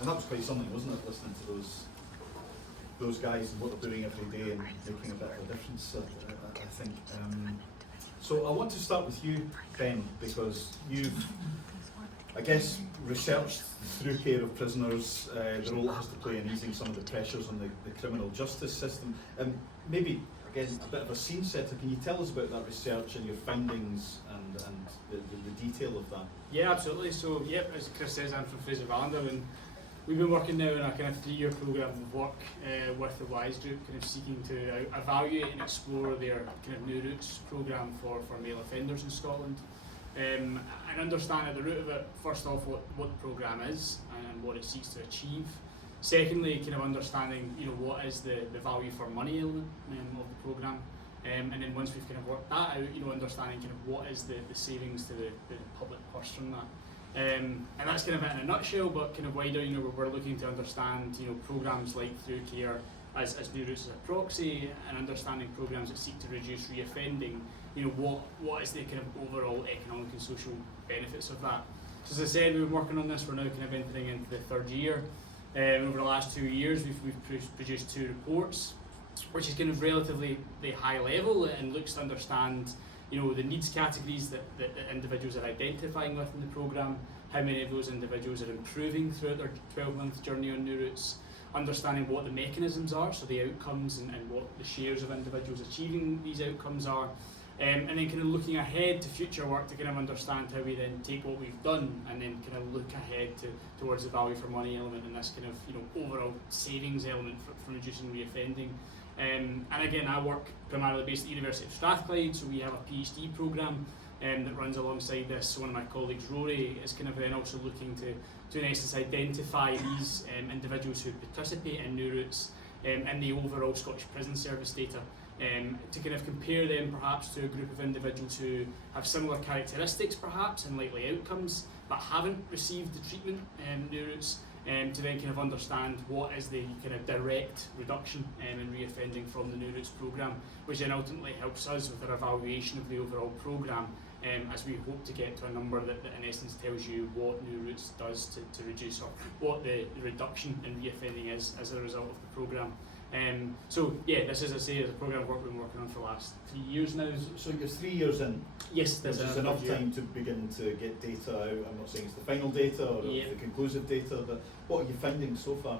And that was quite something, wasn't it, listening to those guys and what they're doing every day and making a bit of a difference, I think. So I want to start with you, Ben, because you've, I guess, researched through care of prisoners, the role it has to play in easing some of the pressures on the criminal justice system. Maybe, again, a bit of a scene setter, can you tell us about that research and your findings and the detail of that? Yeah, absolutely. So, yep, as Chris says, I'm from Fraser Vallender, and we've been working now in a kind of 3-year programme of work with the WISE Group, kind of seeking to evaluate and explore their kind of New Routes programme for male offenders in Scotland. And understand at the root of it, first off, what the programme is and what it seeks to achieve. Secondly, kind of understanding, what is the value for money element of the programme. And then once we've kind of worked that out, understanding kind of what is the savings to the public purse from that. And that's kind of it in a nutshell, but kind of wider, we're looking to understand, programmes like Through Care as New Routes as a proxy, and understanding programmes that seek to reduce reoffending, what is the kind of overall economic and social benefits of that. So as I said, we've been working on this, we're now kind of entering into the 3rd year. Over the last 2 years, we've produced 2 reports, which is kind of relatively high level and looks to understand the needs categories that individuals are identifying with in the programme, how many of those individuals are improving throughout their 12-month journey on New Routes, understanding what the mechanisms are, so the outcomes and what the shares of individuals achieving these outcomes are, and then kind of looking ahead to future work to kind of understand how we then take what we've done and then kind of look ahead towards the value for money element and this kind of overall savings element for reducing reoffending. And again, I work primarily based at the University of Strathclyde, so we have a PhD programme that runs alongside this. So one of my colleagues, Rory, is kind of then also looking to in essence identify these individuals who participate in New Routes and the overall Scottish Prison Service data, to kind of compare them perhaps to a group of individuals who have similar characteristics perhaps and likely outcomes, but haven't received the treatment New Routes, to then kind of understand what is the kind of direct reduction in reoffending from the New Routes programme, which then ultimately helps us with our evaluation of the overall programme, as we hope to get to a number that in essence tells you what New Routes does to reduce, or what the reduction in reoffending is as a result of the programme. So yeah, this, as I say, is a programme of work we've been working on for the last 3 years now. So you're 3 years in? Yes, there's enough time to begin to get data out. I'm not saying it's the final data or the conclusive data, but what are you finding so far?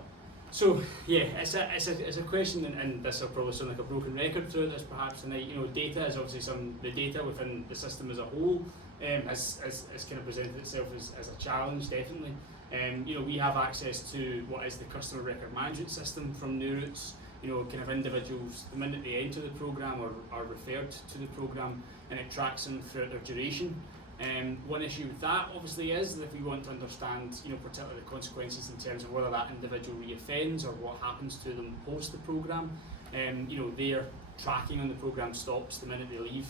So yeah, it's a question, and this will probably sound like a broken record throughout this perhaps tonight. Data is obviously the data within the system as a whole has kind of presented itself as a challenge, definitely. We have access to what is the customer record management system from New Routes. Kind of individuals, the minute they enter the programme or are referred to the programme, and it tracks them throughout their duration. One issue with that obviously is that if we want to understand, particularly the consequences in terms of whether that individual reoffends or what happens to them post the programme, their tracking on the programme stops the minute they leave.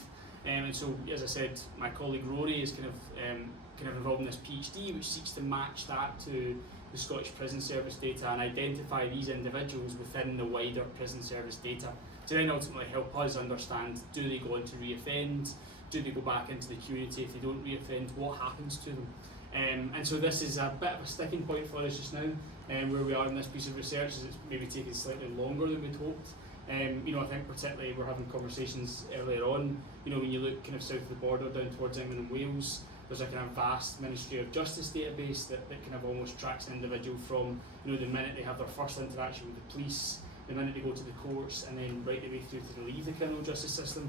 And so, as I said, my colleague Rory is kind of involved in this PhD, which seeks to match that to the Scottish Prison Service data and identify these individuals within the wider prison service data to then ultimately help us understand, do they go on to reoffend, do they go back into the community if they don't reoffend, what happens to them. And so this is a bit of a sticking point for us just now, where we are in this piece of research, is it's maybe taken slightly longer than we'd hoped. I think particularly we're having conversations earlier on, when you look kind of south of the border down towards England and Wales, there's a kind of vast Ministry of Justice database that kind of almost tracks an individual from the minute they have their first interaction with the police, the minute they go to the courts, and then right the way through to leave the criminal justice system.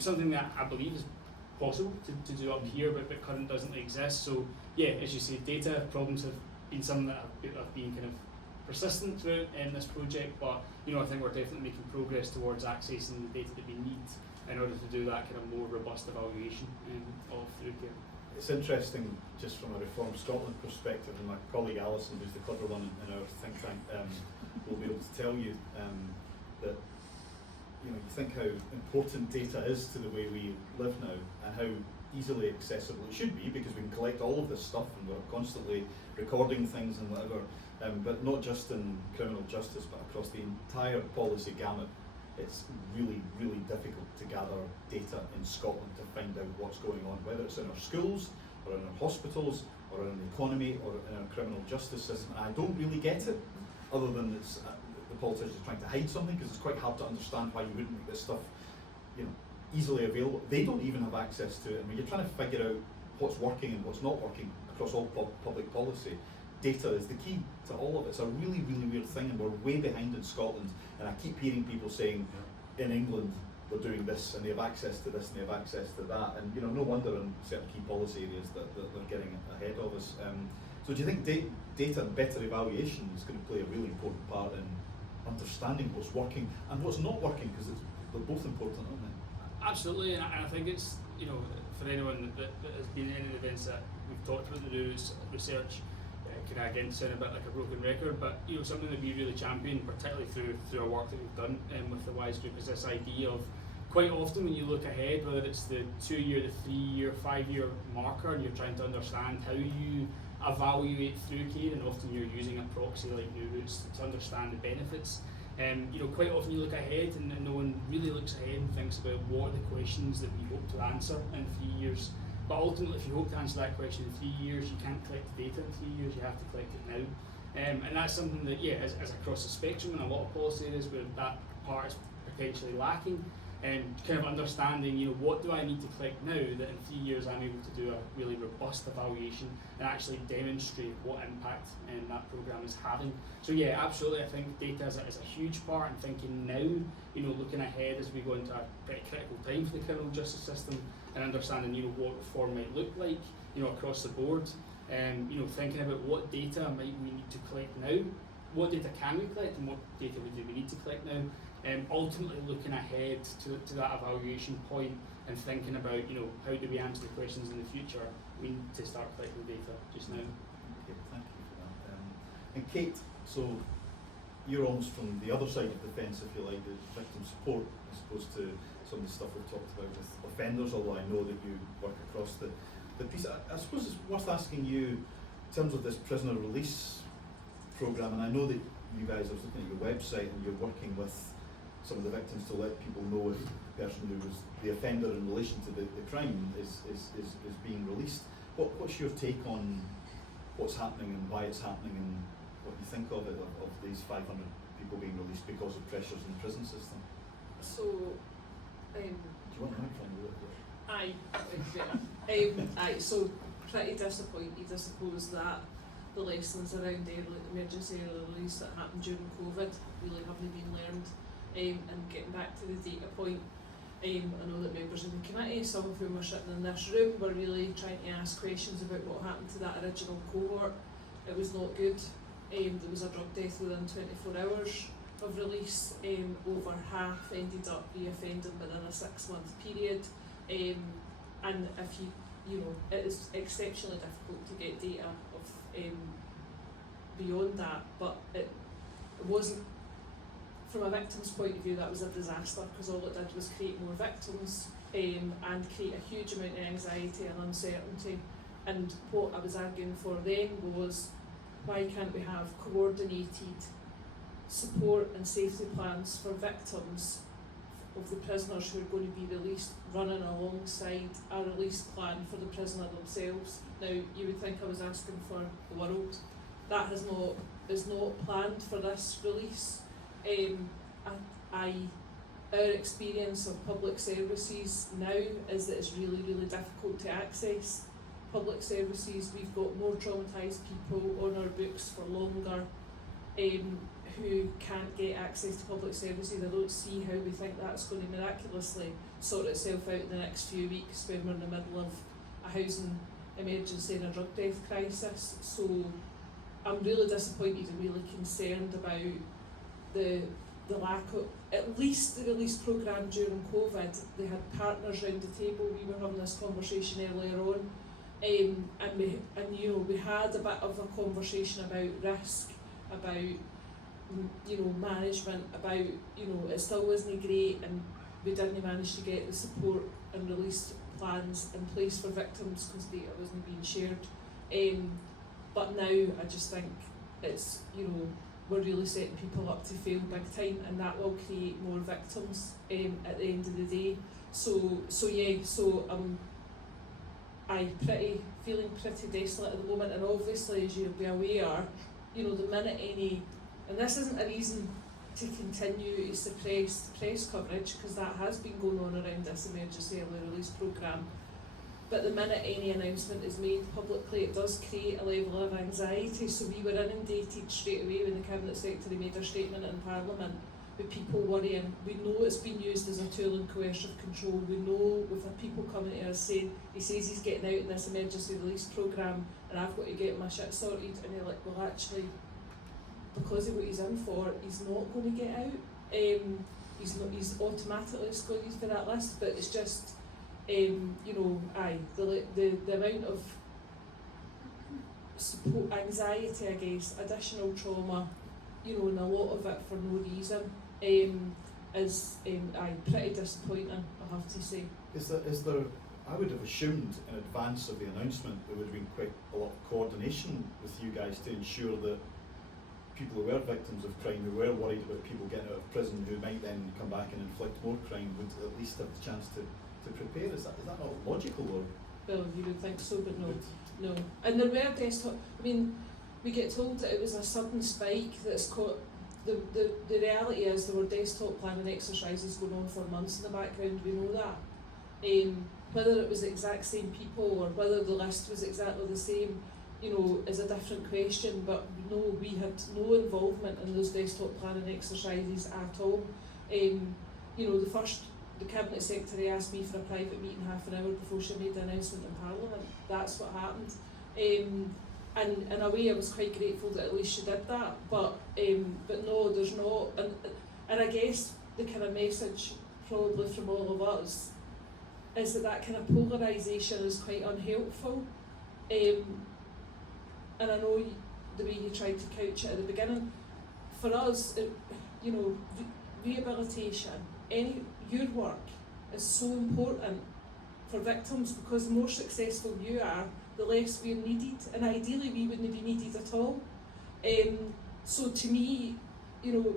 Something that I believe is possible to do up here, but currently doesn't exist. So yeah, as you say, data problems have been something that have been kind of persistent throughout this project, but I think we're definitely making progress towards accessing the data that we need in order to do that kind of more robust evaluation of Through Care. It's interesting, just from a Reform Scotland perspective, and my colleague Alison, who's the clever one in our think tank, will be able to tell you that you think how important data is to the way we live now and how easily accessible it should be, because we can collect all of this stuff and we're constantly recording things and whatever, but not just in criminal justice but across the entire policy gamut. It's really, really difficult to gather data in Scotland to find out what's going on, whether it's in our schools, or in our hospitals, or in the economy, or in our criminal justice system. And I don't really get it, other than it's the politicians trying to hide something, because it's quite hard to understand why you wouldn't make this stuff, you know, easily available. They don't even have access to it, and when you're trying to figure out what's working and what's not working across all public policy, data is the key to all of it. It's a really, really weird thing, and we're way behind in Scotland. And I keep hearing people saying, in England, they're doing this, and they have access to this, and they have access to that. And you know, no wonder in certain key policy areas that they're getting ahead of us. So do you think data and better evaluation is going to play a really important part in understanding what's working and what's not working? Because they're both important, aren't they? Absolutely, and I think it's, you know, for anyone that has been in the events that we've talked about, the new research, can I again sound a bit like a broken record, but you know, something that we really champion, particularly through our work that we've done with the WISE Group, is this idea of, quite often when you look ahead, whether it's the 2-year, the 3-year, 5-year marker, and you're trying to understand how you evaluate through care, and often you're using a proxy like New Routes to understand the benefits. You know, quite often you look ahead and no one really looks ahead and thinks about what are the questions that we hope to answer in 3 years. But ultimately, if you hope to answer that question in 3 years, you can't collect the data in 3 years, you have to collect it now. And that's something that, yeah, is across the spectrum in a lot of policy areas where that part is potentially lacking. And kind of understanding, you know, what do I need to collect now that in 3 years I'm able to do a really robust evaluation and actually demonstrate what impact that programme is having. So yeah, absolutely, I think data is a huge part, and thinking now, you know, looking ahead as we go into a pretty critical time for the criminal justice system, and understanding, you know, what reform might look like, you know, across the board. You know, thinking about what data might we need to collect now, what data can we collect, and what data do we need to collect now. Ultimately looking ahead to that evaluation point and thinking about, you know, how do we answer the questions in the future, we need to start collecting data just now. Okay, thank you for that. And Kate, so you're almost from the other side of the fence, if you like, the victim support, as opposed to some of the stuff we've talked about with offenders, although I know that you work across the piece. I suppose it's worth asking you, in terms of this prisoner release programme, and I know that you guys, I was looking at your website, and you're working with some of the victims to let people know if the person who was the offender in relation to the crime is being released. What's your take on what's happening and why it's happening, and what you think of it, of these 500 people being released because of pressures in the prison system? So, Do you want a microphone? aye, so pretty disappointed, I suppose, that the lessons around emergency early release that happened during COVID really haven't been learned. And getting back to the data point, I know that members of the committee, some of whom are sitting in this room, were really trying to ask questions about what happened to that original cohort. It was not good. There was a drug death within 24 hours of release. Over half ended up reoffending within a 6-month period. And if you know, it is exceptionally difficult to get data of beyond that, but it wasn't. From a victim's point of view, that was a disaster, because all it did was create more victims and create a huge amount of anxiety and uncertainty. And what I was arguing for then was, why can't we have coordinated support and safety plans for victims of the prisoners who are going to be released, running alongside a release plan for the prisoner themselves? Now, you would think I was asking for the world. That is not planned for this release. Our experience of public services now is that it's really, really difficult to access public services. We've got more traumatised people on our books for longer who can't get access to public services. I don't see how we think that's going to miraculously sort itself out in the next few weeks when we're in the middle of a housing emergency and a drug death crisis. So I'm really disappointed and really concerned about the lack of, at least the release programme during COVID. They had partners round the table. We were having this conversation earlier on, and you know, we had a bit of a conversation about risk, about, you know, management, about, you know, it still wasn't great, and we didn't manage to get the support and release plans in place for victims because data wasn't being shared. But now I just think it's, you know, we're really setting people up to fail big time, and that will create more victims at the end of the day. So feeling pretty desolate at the moment, and obviously, as you'll be aware, you know, the minute any, and this isn't a reason to continue to suppress press coverage, because that has been going on around this emergency early release programme, but the minute any announcement is made publicly, it does create a level of anxiety. So we were inundated straight away when the Cabinet Secretary made her statement in Parliament, with people worrying. We know it's been used as a tool in coercive control. We know we've had people coming to us saying, he says he's getting out in this emergency release programme and I've got to get my shit sorted, and you're like, well actually, because of what he's in for, he's not going to get out. He's automatically excluded for that list, but it's just, you know, the amount of support, anxiety, I guess, additional trauma, you know, and a lot of it for no reason, is pretty disappointing, I have to say. Is there, I would have assumed in advance of the announcement there would have been quite a lot of coordination with you guys to ensure that people who were victims of crime, who were worried about people getting out of prison, who might then come back and inflict more crime, would at least have the chance to prepare. Is that not logical, or? Well, you would think so, but no. And there were desktop, I mean, we get told that it was a sudden spike that's caught. The reality is there were desktop planning exercises going on for months in the background, we know that. Whether it was the exact same people or whether the list was exactly the same, you know, is a different question, but no, we had no involvement in those desktop planning exercises at all. You know, the Cabinet Secretary asked me for a private meeting half an hour before she made the announcement in Parliament. That's what happened. And in a way I was quite grateful that at least she did that, but no, there's no, and I guess the kind of message probably from all of us is that kind of polarisation is quite unhelpful. And I know the way you tried to couch it at the beginning, for us, you know, rehabilitation, your work is so important for victims, because the more successful you are, the less we're needed, and ideally we wouldn't be needed at all. So to me, you know,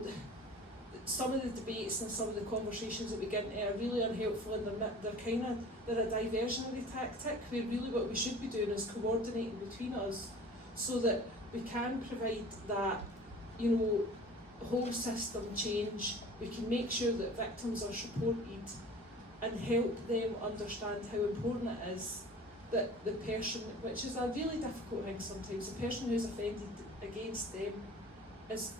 some of the debates and some of the conversations that we get into are really unhelpful, and they're a diversionary tactic, where really what we should be doing is coordinating between us so that we can provide that, you know, whole system change. We can make sure that victims are supported and help them understand how important it is that the person, which is a really difficult thing sometimes, the person who's offended against them is,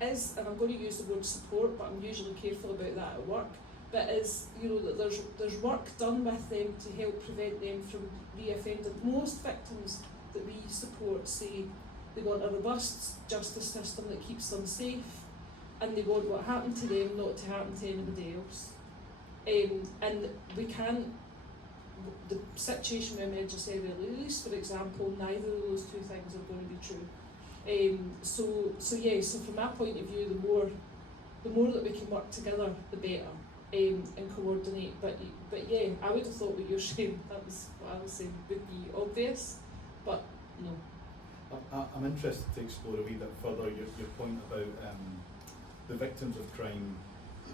and I'm going to use the word support, but I'm usually careful about that at work, but is, you know, that there's work done with them to help prevent them from re-offending. Most victims that we support say they want a robust justice system that keeps them safe, and they want what happened to them not to happen to anybody else. And we can't, the situation with emergency early release, for example, neither of those two things are going to be true. So from my point of view, the more that we can work together, the better, and coordinate. But yeah, I would have thought what you're saying, that was what I was saying, would be obvious, but no. I'm interested to explore a wee bit further your point about the victims of crime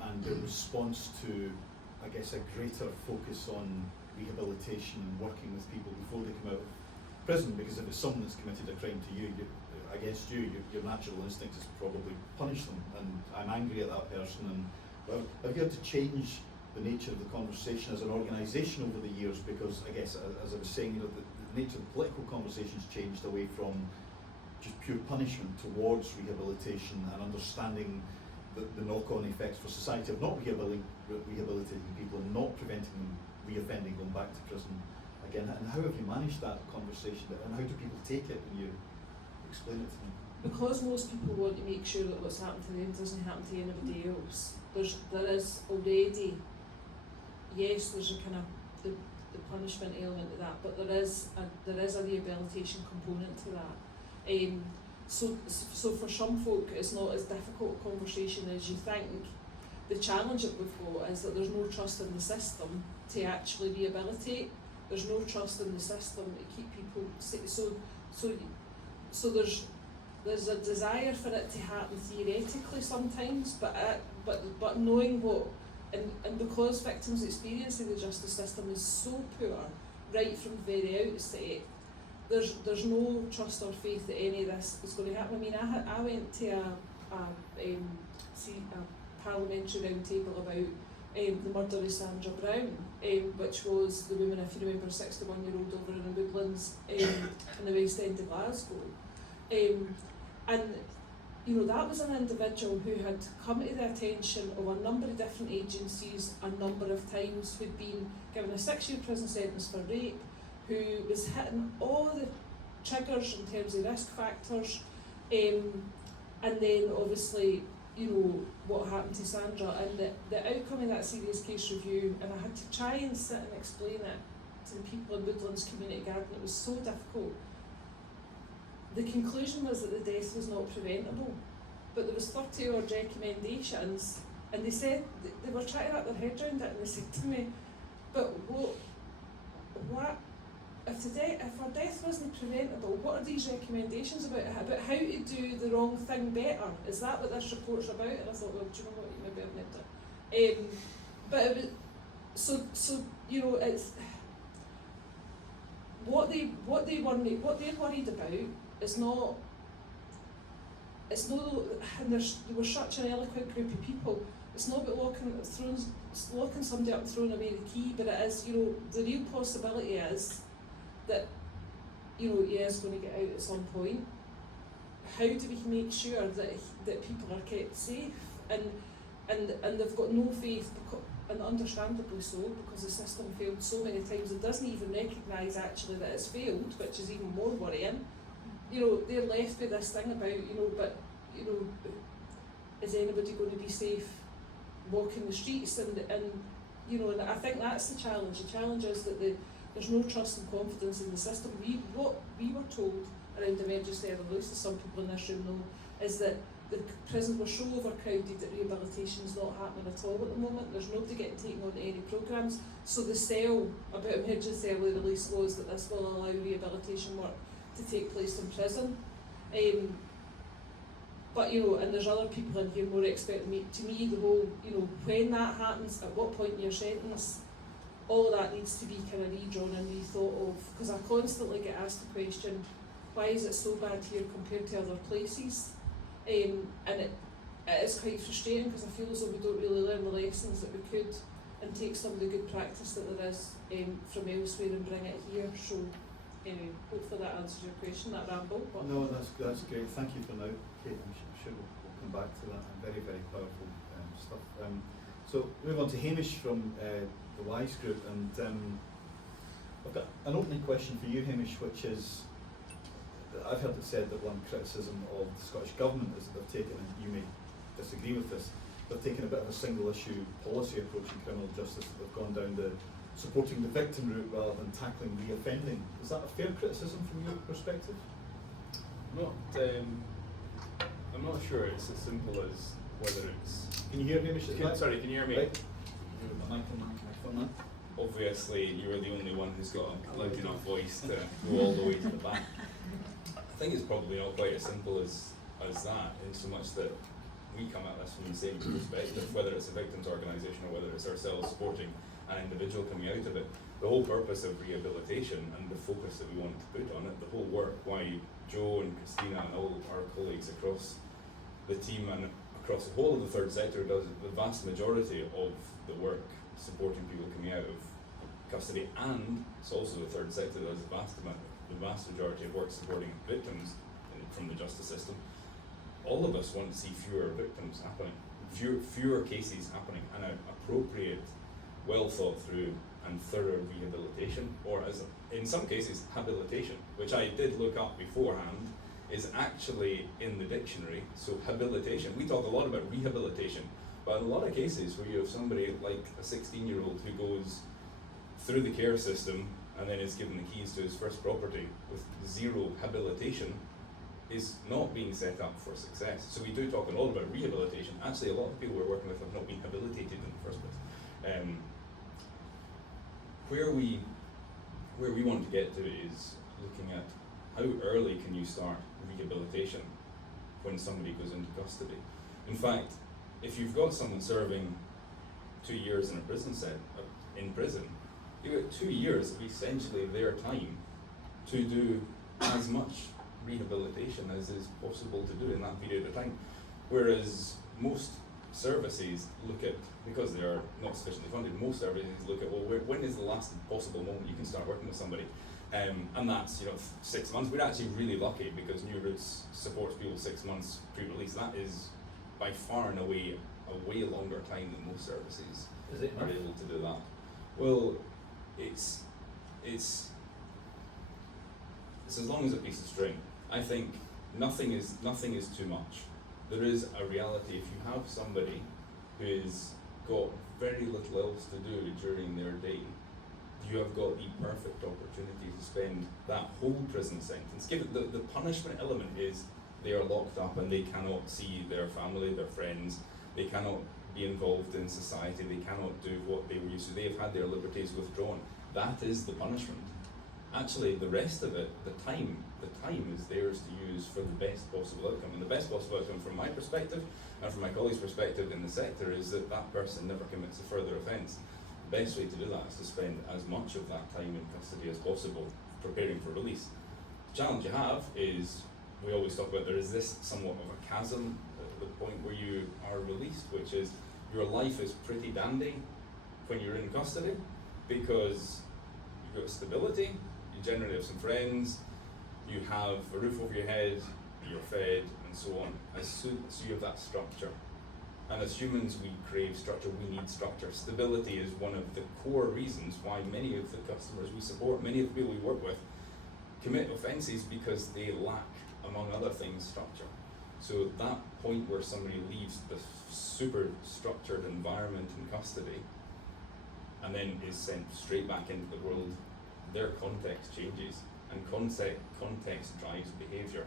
and the response to, I guess, a greater focus on rehabilitation and working with people before they come out of prison, because if it's someone that's committed a crime to you, against you, your natural instinct is probably punish them, and I'm angry at that person. And well, have you had to change the nature of the conversation as an organisation over the years? Because I guess, as I was saying, you know, the nature of the political conversation's changed away from just pure punishment towards rehabilitation and understanding the knock-on effects for society of not rehabilitating people and not preventing them reoffending, going back to prison again. And how have you managed that conversation, and how do people take it when you explain it to them? Because most people want to make sure that what's happened to them doesn't happen to anybody else, there is already, yes, there's a kind of the punishment element to that, but there is a rehabilitation component to that. So for some folk it's not as difficult a conversation as you think. The challenge that we've got is that there's no trust in the system to actually rehabilitate. There's no trust in the system to keep people safe. So there's a desire for it to happen theoretically sometimes, but knowing what, and because victims' experience in the justice system is so poor, right from the very outset, there's no trust or faith that any of this is going to happen. I mean, I went to a parliamentary round table about the murder of Sandra Brown, which was the woman, if you remember, 61-year-old over in the Woodlands in the West End of Glasgow. And you know, that was an individual who had come to the attention of a number of different agencies a number of times, who'd been given a 6-year prison sentence for rape, who was hitting all the triggers in terms of risk factors, and then obviously, you know, what happened to Sandra, and the outcome of that serious case review, and I had to try and sit and explain it to the people in Woodlands Community Garden. It was so difficult. The conclusion was that the death was not preventable, but there was 30 odd recommendations, and they said, they were trying to wrap their head around it, and they said to me, but what if our death wasn't preventable, what are these recommendations about how to do the wrong thing better? Is that what this report's about? And I thought, well, do you know what, maybe I've never done. But it was, so you know, it's what they're worried about is not. It's not, and they were such an eloquent group of people. It's not about locking somebody up and throwing away the key, but it is, you know, the real possibility is that, you know, he is going to get out at some point. How do we make sure that people are kept safe? And they've got no faith, and understandably so, because the system failed so many times. It doesn't even recognise actually that it's failed, which is even more worrying. You know, they're left with this thing about, you know, but, you know, is anybody going to be safe walking the streets? And you know, and I think that's the challenge. The challenge is that there's no trust and confidence in the system. What we were told around emergency, or at least some people in this room know, is that the prisons were so overcrowded that rehabilitation is not happening at all at the moment. There's nobody getting taken on any programmes. So the sell about emergency early release was that this will allow rehabilitation work to take place in prison. But you know, and there's other people in here more expert than me. To me, the whole, you know, when that happens, at what point in your sentence, all of that needs to be kind of redrawn and rethought of. Because I constantly get asked the question, why is it so bad here compared to other places? And it is quite frustrating, because I feel as though we don't really learn the lessons that we could, and take some of the good practice that there is from elsewhere and bring it here. So anyway, hopefully that answers your question, that ramble. But No, that's great. Thank you for now, Kate. I'm sure we'll come back to that. Very, very powerful stuff. So move on to Hamish from the WISE group, and I've got an opening question for you, Hamish, which is, I've heard it said that one criticism of the Scottish Government is that they've taken, and you may disagree with this, they've taken a bit of a single issue policy approach in criminal justice. They've gone down the supporting the victim route rather than tackling reoffending. Is that a fair criticism from your perspective? I'm not sure it's as simple as whether it's... Can you hear Hamish? Sorry, can you hear me? Right. The microphone. Obviously, you're the only one who's got a loud enough voice to go all the way to the back. I think it's probably not quite as simple as that, in so much that we come at this from the same perspective, whether it's a victims organisation or whether it's ourselves supporting an individual coming out of it. The whole purpose of rehabilitation and the focus that we want to put on it, the whole work, why Joe and Christina and all our colleagues across the team and across the whole of the third sector does the vast majority of the work supporting people coming out of custody, and it's also the third sector that does the vast majority of work supporting victims from the justice system. All of us want to see fewer victims happening, fewer cases happening, and an appropriate, well thought through and thorough rehabilitation, or as in some cases habilitation, which I did look up beforehand, is actually in the dictionary. So habilitation, we talk a lot about rehabilitation, but in a lot of cases where you have somebody like a 16-year-old who goes through the care system and then is given the keys to his first property with zero habilitation, is not being set up for success. So we do talk a lot about rehabilitation. Actually, a lot of people we're working with have not been habilitated in the first place. Where we want to get to is looking at how early can you start rehabilitation when somebody goes into custody. In fact, if you've got someone serving 2 years in a prison You've got 2 years of essentially their time to do as much rehabilitation as is possible to do in that period of time. Whereas most services look at, because they are not sufficiently funded, most services look at, well, when is the last possible moment you can start working with somebody? And that's 6 months. We're actually really lucky because New Routes supports people 6 months pre-release. That is by far and away a way longer time than most services Is it are enough? able to do that. Well, it's as long as a piece of string. I think nothing is too much. There is a reality. If you have somebody who has got very little else to do during their day, you have got the perfect opportunity to spend that whole prison sentence. Given the punishment element is they are locked up and they cannot see their family, their friends, they cannot be involved in society, they cannot do what they were used to. They have had their liberties withdrawn. That is the punishment. Actually, the rest of it, the time is theirs to use for the best possible outcome. And the best possible outcome from my perspective and from my colleagues' perspective in the sector is that that person never commits a further offence. The best way to do that is to spend as much of that time in custody as possible preparing for release. The challenge you have is, we always talk about, there is this somewhat of a chasm at the point where you are released, which is your life is pretty dandy when you're in custody because you've got stability, you generally have some friends, you have a roof over your head, you're fed, and so on. So you have that structure. And as humans, we crave structure, we need structure. Stability is one of the core reasons why many of the customers we support, many of the people we work with, commit offences because they lack, among other things, structure. So that point where somebody leaves the super structured environment in custody and then is sent straight back into the world, their context changes, and context drives behaviour.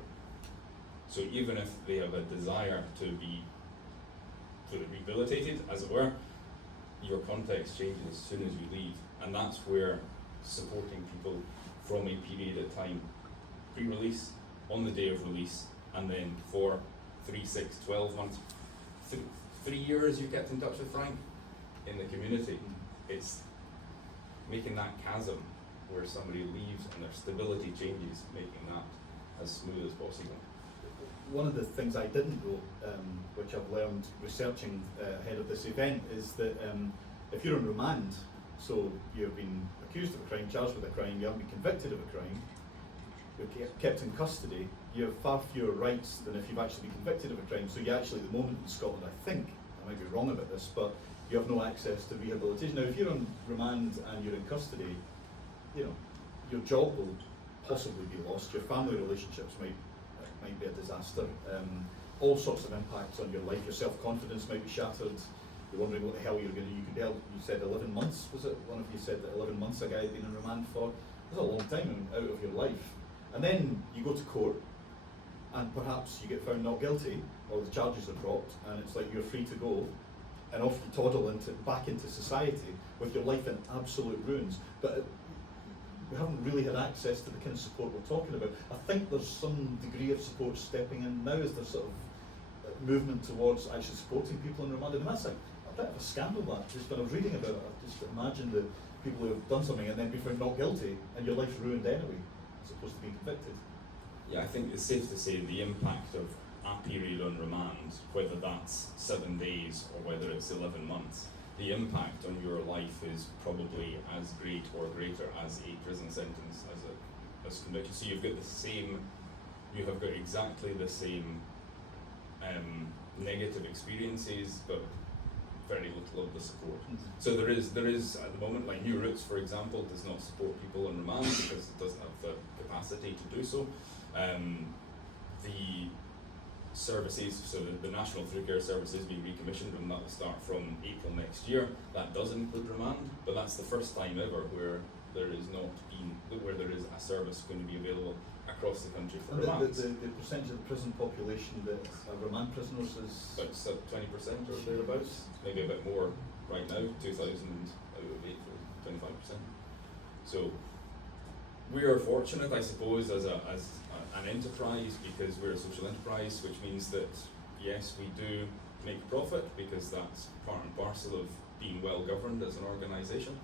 So even if they have a desire to be sort of rehabilitated, as it were, your context changes as soon as you leave, and that's where supporting people from a period of time, pre-release, on the day of release, and then for 3, 6, 12 months, 3 years you kept in touch with Frank in the community. It's making that chasm where somebody leaves and their stability changes, making that as smooth as possible. One of the things I didn't know, which I've learned researching ahead of this event, is that if you're on remand, so you've been accused of a crime, charged with a crime, you haven't been convicted of a crime, you're kept in custody, you have far fewer rights than if you've actually been convicted of a crime. So you actually, at the moment in Scotland, I think, I might be wrong about this, but you have no access to rehabilitation. Now, if you're on remand and you're in custody, your job will possibly be lost, your family relationships might be a disaster, all sorts of impacts on your life, your self-confidence might be shattered, you're wondering what the hell you're going to do. You could be held, you said 11 months, was it? One of you said that 11 months a guy had been in remand for. That's a long time out of your life. And then you go to court, and perhaps you get found not guilty, or the charges are dropped, and it's like you're free to go, and off you toddle back into society with your life in absolute ruins. But we haven't really had access to the kind of support we're talking about. I think there's some degree of support stepping in now. Is there sort of movement towards actually supporting people in remand? And that's a bit of a scandal, that. Just when I was reading about it, I just imagined the people who have done something and then be found not guilty, and your life's ruined anyway, as opposed to being convicted. Yeah, I think it's safe to say the impact of a period on remand, whether that's 7 days or whether it's 11 months, the impact on your life is probably as great or greater as a prison sentence as conviction. So you have got exactly the same negative experiences, but very little of the support. So there is at the moment, like New Routes, for example, does not support people on remand because it doesn't have the capacity to do so. The services, so the National Through Care Service is being recommissioned, and that will start from April next year. That does include remand, but that's the first time ever where there is a service going to be available across the country for And remand. the percentage of the prison population that are remand prisoners is About 20% or thereabouts, maybe a bit more right now, 2,000 out of 25%. So we are fortunate, I suppose, as an enterprise, because we're a social enterprise, which means that yes, we do make profit because that's part and parcel of being well governed as an organisation.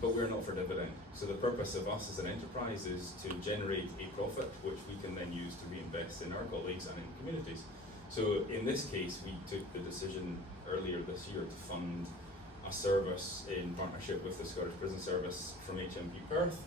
but we're not for dividend. So the purpose of us as an enterprise is to generate a profit which we can then use to reinvest in our colleagues and in communities. So in this case, we took the decision earlier this year to fund a service in partnership with the Scottish Prison Service from HMP Perth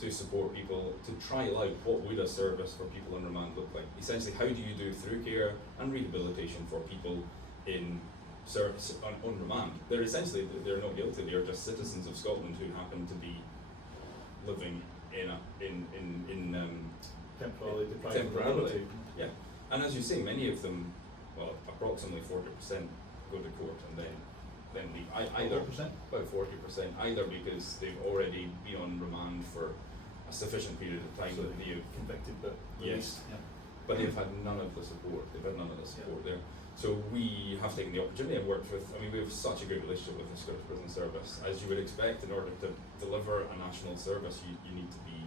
to support people to trial out what would a service for people on remand look like. Essentially, how do you do through care and rehabilitation for people in service on remand? They're essentially, they're not guilty, they're just citizens of Scotland who happen to be living Temporarily deprived of temporarily. liberty. Yeah, and as you say, many of them, well, approximately 40% go to court and then leave. Either 4%? about 40%, either because they've already been on remand for a sufficient period of time So that they've, convicted but Yes. released. Yeah. but they've had none of the support. They've had none of the support there. So we have taken the opportunity and worked with. I mean, we have such a great relationship with the Scottish Prison Service, as you would expect. In order to deliver a national service, you need to be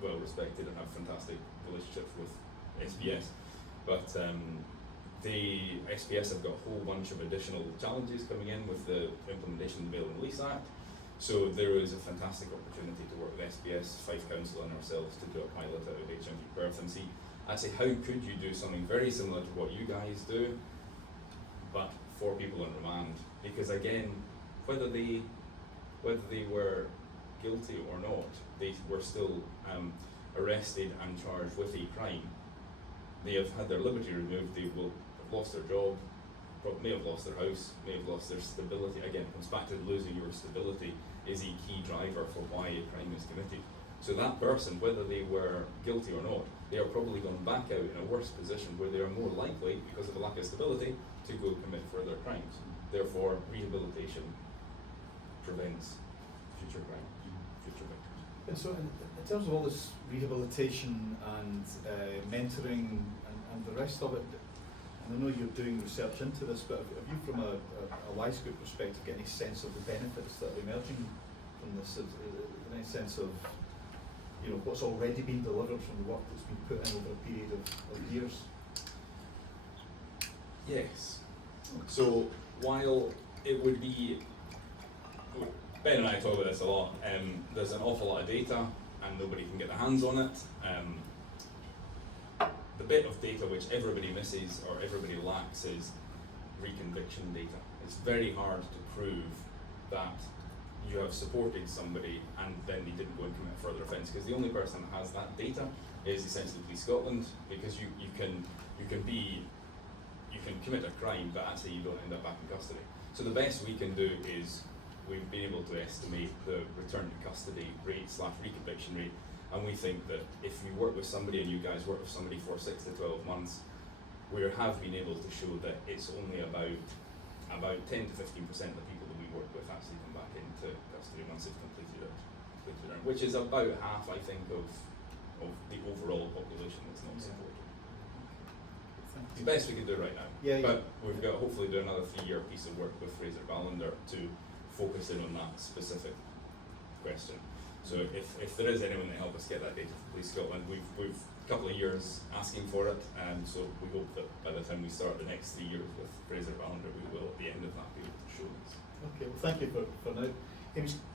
well respected and have fantastic relationships with SPS. But the SPS have got a whole bunch of additional challenges coming in with the implementation of the Bail and Release Act. So there is a fantastic opportunity to work with SPS, Fife Council and ourselves to do a pilot out of HMP Perth and see, actually, how could you do something very similar to what you guys do, but for people on remand? Because again, whether they were guilty or not, they were still arrested and charged with a crime. They have had their liberty removed, they will have lost their job, may have lost their house, may have lost their stability. Again, it comes back to losing your stability is a key driver for why a crime is committed. So that person, whether they were guilty or not, they are probably gone back out in a worse position where they are more likely, because of a lack of stability, to go commit further crimes. Therefore, rehabilitation prevents future crime, future victims. And so in terms of all this rehabilitation and mentoring and the rest of it, and I know you're doing research into this, but have you from a WISE Group perspective got any sense of the benefits that are emerging from this? Is there any sense of what's already been delivered from the work that's been put in over a period of years? Yes. So while it would be, Ben and I talk about this a lot, there's an awful lot of data and nobody can get their hands on it. The bit of data which everybody misses or everybody lacks is reconviction data. It's very hard to prove that you have supported somebody and then they didn't go and commit a further offence, because the only person that has that data is essentially Police Scotland, because you can commit a crime but actually you don't end up back in custody. So the best we can do is we've been able to estimate the return to custody rate / reconviction rate, and we think that if we work with somebody and you guys work with somebody for 6 to 12 months, we have been able to show that it's only about 10 to 15% of the people that we work with actually come back into custody once they've completed it, which is about half, I think, of the overall population that's not supported. It's the best we can do right now. But we've got hopefully do another 3-year piece of work with Fraser Ballender to focus in on that specific question. So if there is anyone that help us get that data from Police Scotland, we've a couple of years asking for it, and so we hope that by the time we start the next 3 years with Fraser Ballender, we will at the end of that be able to show this. Okay, well thank you for now.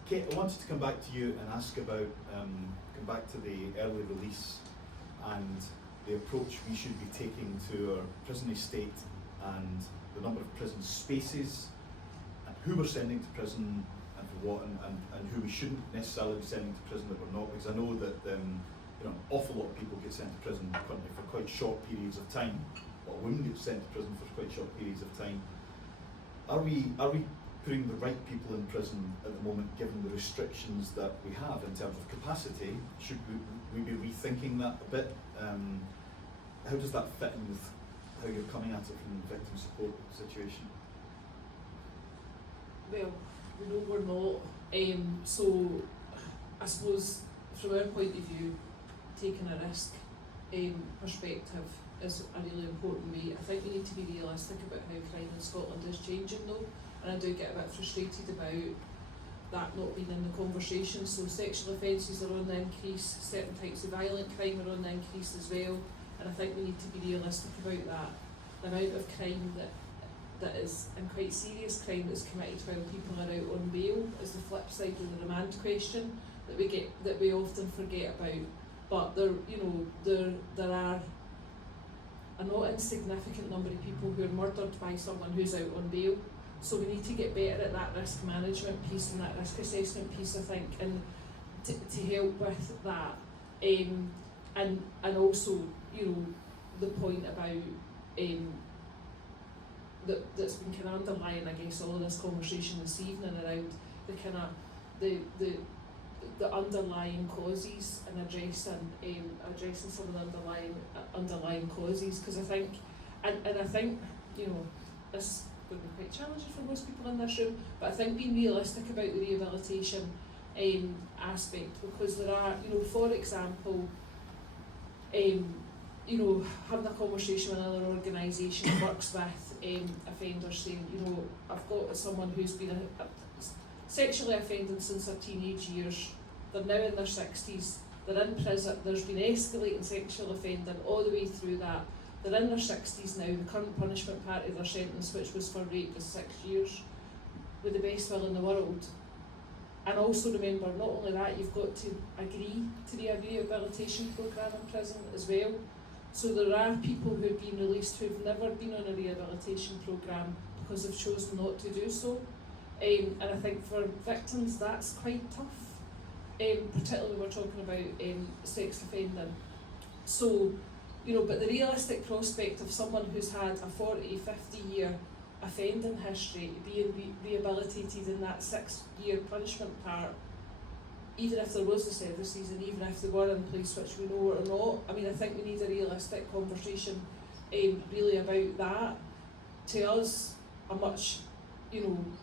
Kate, I wanted to come back to you and ask about, come back to the early release and the approach we should be taking to our prison estate and the number of prison spaces and who we're sending to prison and for what, and who we shouldn't necessarily be sending to prison that we're not, because I know that an awful lot of people get sent to prison currently for quite short periods of time, or women get sent to prison for quite short periods of time. Are we putting the right people in prison at the moment, given the restrictions that we have in terms of capacity? Should we be rethinking that a bit? How does that fit in with how you're coming at it from the victim support situation? Well, no, we're not. So I suppose from our point of view, taking a risk perspective is a really important way. I think we need to be realistic about how crime in Scotland is changing though, and I do get a bit frustrated about that not being in the conversation. So sexual offences are on the increase, certain types of violent crime are on the increase as well, and I think we need to be realistic about that. The amount of crime that that is in quite serious crime that's committed while people are out on bail is the flip side of the remand question that we often forget about. But there are a not insignificant number of people who are murdered by someone who's out on bail. So we need to get better at that risk management piece and that risk assessment piece, I think, and to help with that. And also, the point about that's been kind of underlying, I guess, all of this conversation this evening around the kind of the underlying causes and addressing some of the underlying causes, because I think, and I think, this is going to be quite challenging for most people in this room, but I think being realistic about the rehabilitation aspect, because there are, for example, having a conversation with another organisation that works with offenders, saying, I've got someone who's been sexually offended since their teenage years, they're now in their 60s, they're in prison, there's been escalating sexual offending all the way through that, they're in their 60s now, the current punishment part of their sentence, which was for rape, was 6 years, with the best will in the world. And also remember, not only that, you've got to agree to the rehabilitation programme in prison as well. So there are people who've been released who've never been on a rehabilitation programme because they've chosen not to do so. And I think for victims that's quite tough, particularly when we're talking about sex offending. So, but the realistic prospect of someone who's had a 40, 50 year offending history being rehabilitated in that 6 year punishment part, even if there was the services and even if they were in place, which we know or not, I mean, I think we need a realistic conversation really about that. To us, a much, going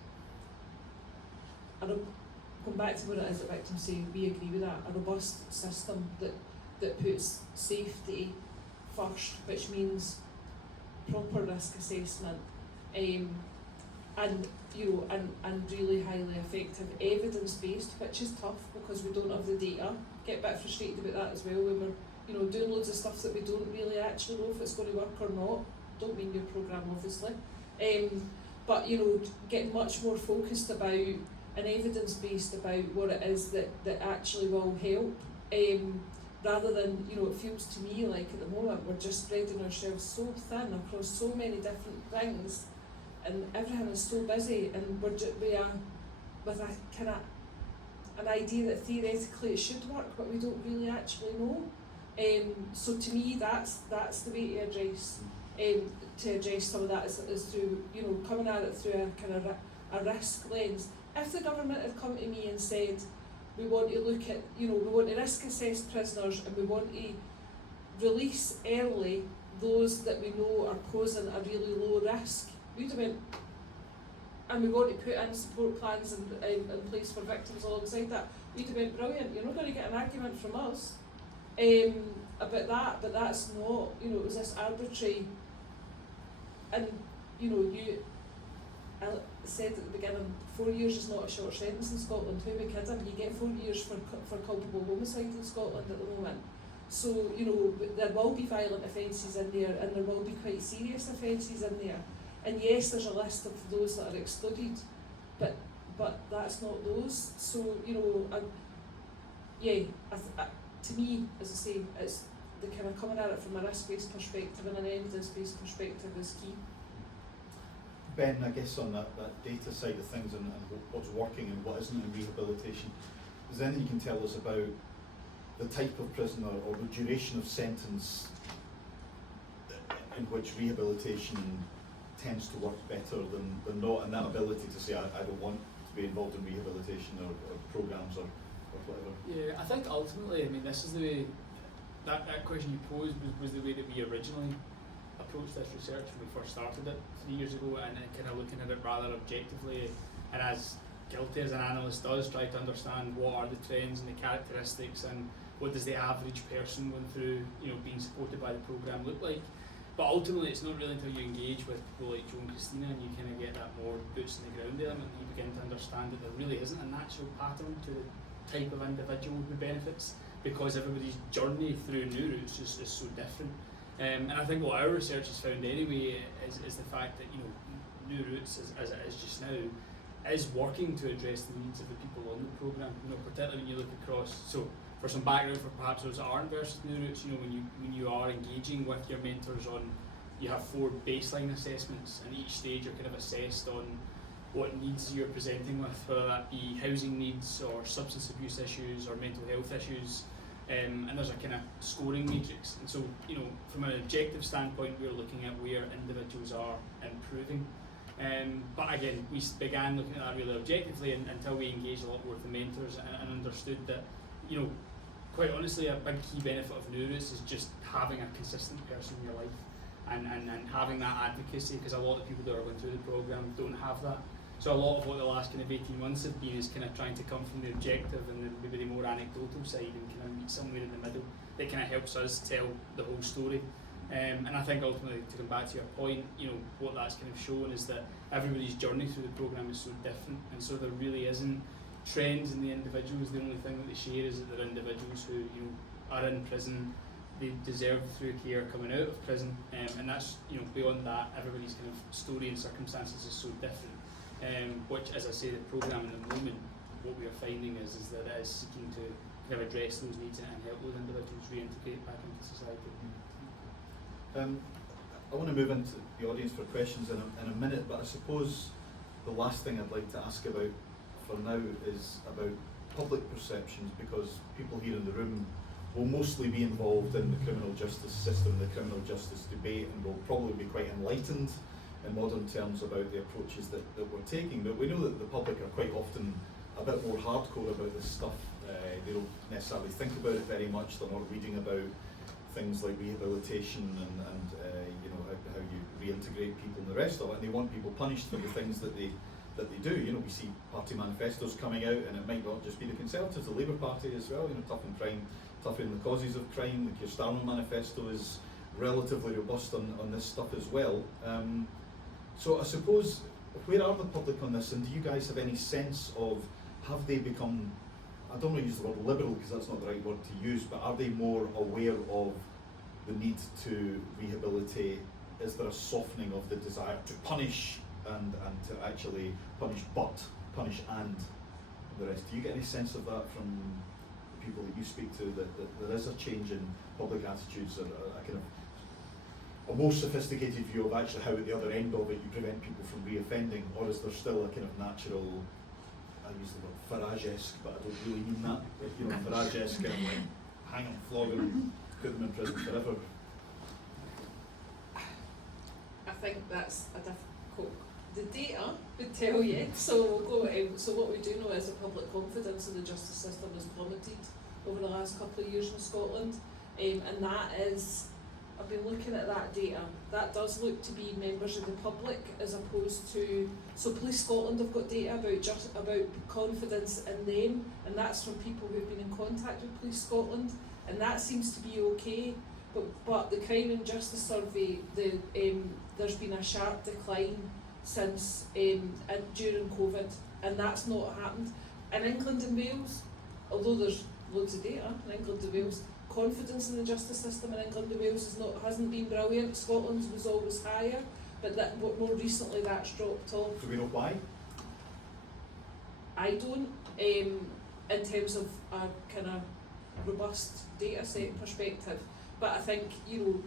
back to what it is that victims say, we agree with that, a robust system that puts safety first, which means proper risk assessment, and really highly effective evidence-based, which is tough because we don't have the data. Get a bit frustrated about that as well when we're doing loads of stuff that we don't really actually know if it's going to work or not. Don't mean your programme, obviously, but getting much more focused about and evidence-based about what it is that actually will help, rather than, it feels to me like at the moment we're just spreading ourselves so thin across so many different things, and everything is so busy, and we are with a kind of an idea that theoretically it should work, but we don't really actually know. So to me, that's the way to address some of that is through coming at it through a kind of a risk lens. If the government had come to me and said, we want to look at, we want to risk assess prisoners and we want to release early those that we know are posing a really low risk, we'd have went, and we want to put in support plans in place for victims alongside that, we'd have went, brilliant, you're not going to get an argument from us about that, but that's not, it was this arbitrary, and I said at the beginning, 4 years is not a short sentence in Scotland. Who are we kidding? You get 4 years for culpable homicide in Scotland at the moment. So, there will be violent offences in there, and there will be quite serious offences in there. And yes, there's a list of those that are excluded, but that's not those. So, to me, as I say, it's the kind of coming at it from a risk-based perspective and an evidence-based perspective is key. Ben, I guess on that data side of things and what's working and what isn't in rehabilitation, is there anything you can tell us about the type of prisoner or the duration of sentence in which rehabilitation tends to work better than not, and that ability to say, I don't want to be involved in rehabilitation or programmes or whatever? Yeah, I think ultimately, this is the way, that question you posed was the way that we originally approached this research when we first started it 3 years ago, and kind of looking at it rather objectively, and as guilty as an analyst does, try to understand what are the trends and the characteristics and what does the average person going through being supported by the programme look like. But ultimately it's not really until you engage with people like Joe and Christina and you kind of get that more boots on the ground element that you begin to understand that there really isn't a natural pattern to the type of individual who benefits, because everybody's journey through new routes is so different. And I think what our research has found anyway is the fact that, you know, New Routes, as it is just now, is working to address the needs of the people on the programme. You know, particularly when you look across. So, for some background for perhaps those that aren't versed in New Routes, you know, when you are engaging with your mentors on, you have 4 baseline assessments, and each stage you're kind of assessed on what needs you're presenting with, whether that be housing needs or substance abuse issues or mental health issues. And there's a kind of scoring matrix, and so, you know, from an objective standpoint, we're looking at where individuals are improving. But again, we began looking at that really objectively until we engaged a lot more with the mentors and understood that, you know, quite honestly, a big key benefit of New Routes is just having a consistent person in your life and having that advocacy, because a lot of people that are going through the programme don't have that. So a lot of what the last kind of 18 months have been is kind of trying to come from the objective and maybe the more anecdotal side and kind of meet somewhere in the middle that kind of helps us tell the whole story. And I think ultimately, to come back to your point, you know, what that's kind of shown is that everybody's journey through the programme is so different, and so there really isn't trends in the individuals. The only thing that they share is that they're individuals who, you know, are in prison, they deserve through care coming out of prison, and that's, you know, beyond that, everybody's kind of story and circumstances is so different. Which, as I say, the programme in the moment, what we are finding is that it is seeking to kind of address those needs and help those individuals reintegrate back into society. I want to move into the audience for questions in a minute, but I suppose the last thing I'd like to ask about for now is about public perceptions, because people here in the room will mostly be involved in the criminal justice system, the criminal justice debate, and will probably be quite enlightened in modern terms about the approaches that we're taking. But we know that the public are quite often a bit more hardcore about this stuff. They don't necessarily think about it very much. They're not reading about things like rehabilitation and you know, how you reintegrate people and the rest of it. And they want people punished for the things that they do. You know, we see party manifestos coming out, and it might not just be the Conservatives, the Labour Party as well. You know, toughen crime, toughen the causes of crime. The Keir Starmer manifesto is relatively robust on this stuff as well. So I suppose, where are the public on this, and do you guys have any sense of, have they become, I don't want to use the word liberal because that's not the right word to use, but are they more aware of the need to rehabilitate? Is there a softening of the desire to punish and to actually punish but punish and the rest? Do you get any sense of that from the people that you speak to, that there is a change in public attitudes, or a kind of a more sophisticated view of actually how at the other end of it you prevent people from reoffending, or is there still a kind of natural, I use the word Farage-esque, but I don't really mean that, but, you know, Farage-esque kind of like hang them, flog them, put them in prison forever? I think that's a difficult. The data would tell you. So we'll go. So what we do know is the public confidence in the justice system has plummeted over the last couple of years in Scotland, and that is. I've been looking at that data. That does look to be members of the public as opposed to. So Police Scotland have got data about confidence in them, and that's from people who've been in contact with Police Scotland, and that seems to be okay. But the Crime and Justice Survey, there's been a sharp decline since during COVID, and that's not happened in England and Wales. Although there's loads of data in England and Wales, confidence in the justice system in England and Wales hasn't been brilliant. Scotland's was always higher, but more recently that's dropped off. Do we know why? I don't, in terms of a kind of robust data set perspective, but I think, you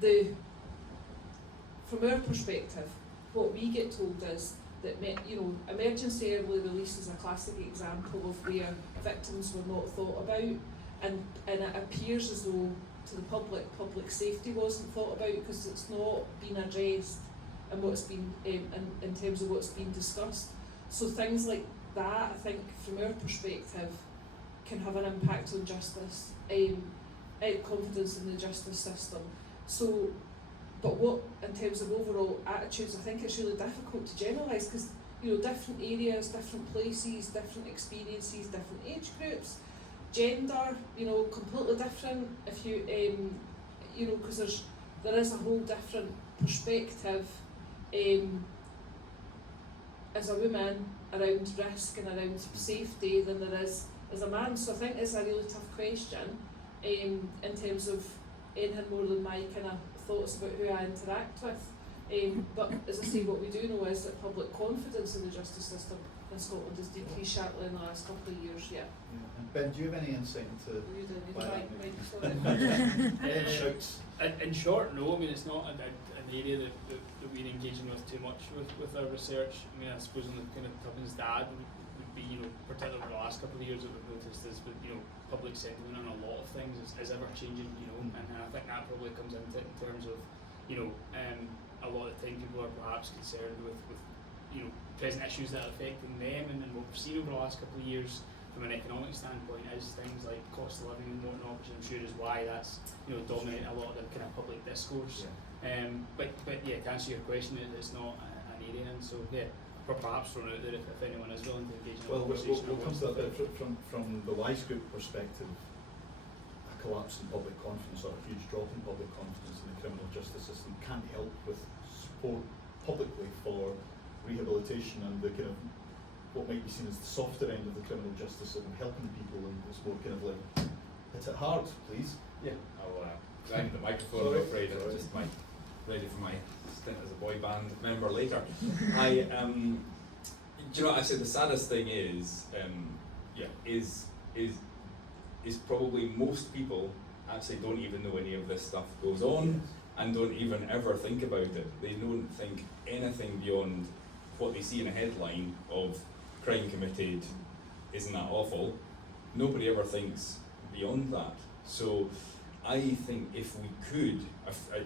know, from our perspective, what we get told is that, you know, emergency early release is a classic example of where victims were not thought about, and it appears as though to the public safety wasn't thought about because it's not been addressed and what's been in terms of what's been discussed. So things like that, I think, from our perspective, can have an impact on justice, confidence in the justice system. So, but what, in terms of overall attitudes, I think it's really difficult to generalise because, you know, different areas, different places, different experiences, different age groups, gender, you know, completely different. If you, you know, because there is a whole different perspective as a woman around risk and around safety than there is as a man. So I think it's a really tough question in terms of anything more than my kind of thoughts about who I interact with. But as I say, what we do know is that public confidence in the justice system in Scotland has decreased sharply in the last couple of years. Yeah. And Ben, do you have any insight into You do need why a that mic, may be? sorry. Ben shouts. In short, no. I mean, it's not an area that we're engaging with too much with our research. I mean, I suppose on the kind of Tubbins dad would be, particularly over the last couple of years that we've noticed is that, public sentiment on a lot of things is ever changing, and I think that probably comes into it in terms of, a lot of the time people are perhaps concerned with present issues that are affecting them, and then what we've seen over the last couple of years from an economic standpoint is things like cost of living and whatnot, which I'm sure is why that's dominating a lot of the kind of public discourse. Yeah. But yeah, to answer your question, it's not an area, and so yeah, perhaps thrown out there if anyone is willing to engage in a Well, conversation. we'll come to that bit from the Wise Group perspective. A collapse in public confidence or a huge drop in public confidence in the criminal justice system can't help with support publicly for rehabilitation and the kind of what might be seen as the softer end of the criminal justice system, helping people, and it's more kind of like hit it hard, please. Yeah, I'll grab the microphone. I'm afraid I'm just ready for my stint as a boy band member later. Do you know what I say? The saddest thing is probably most people actually don't even know any of this stuff goes on and don't even ever think about it. They don't think anything beyond what they see in a headline of crime committed, isn't that awful? Nobody ever thinks beyond that. So I think if we could,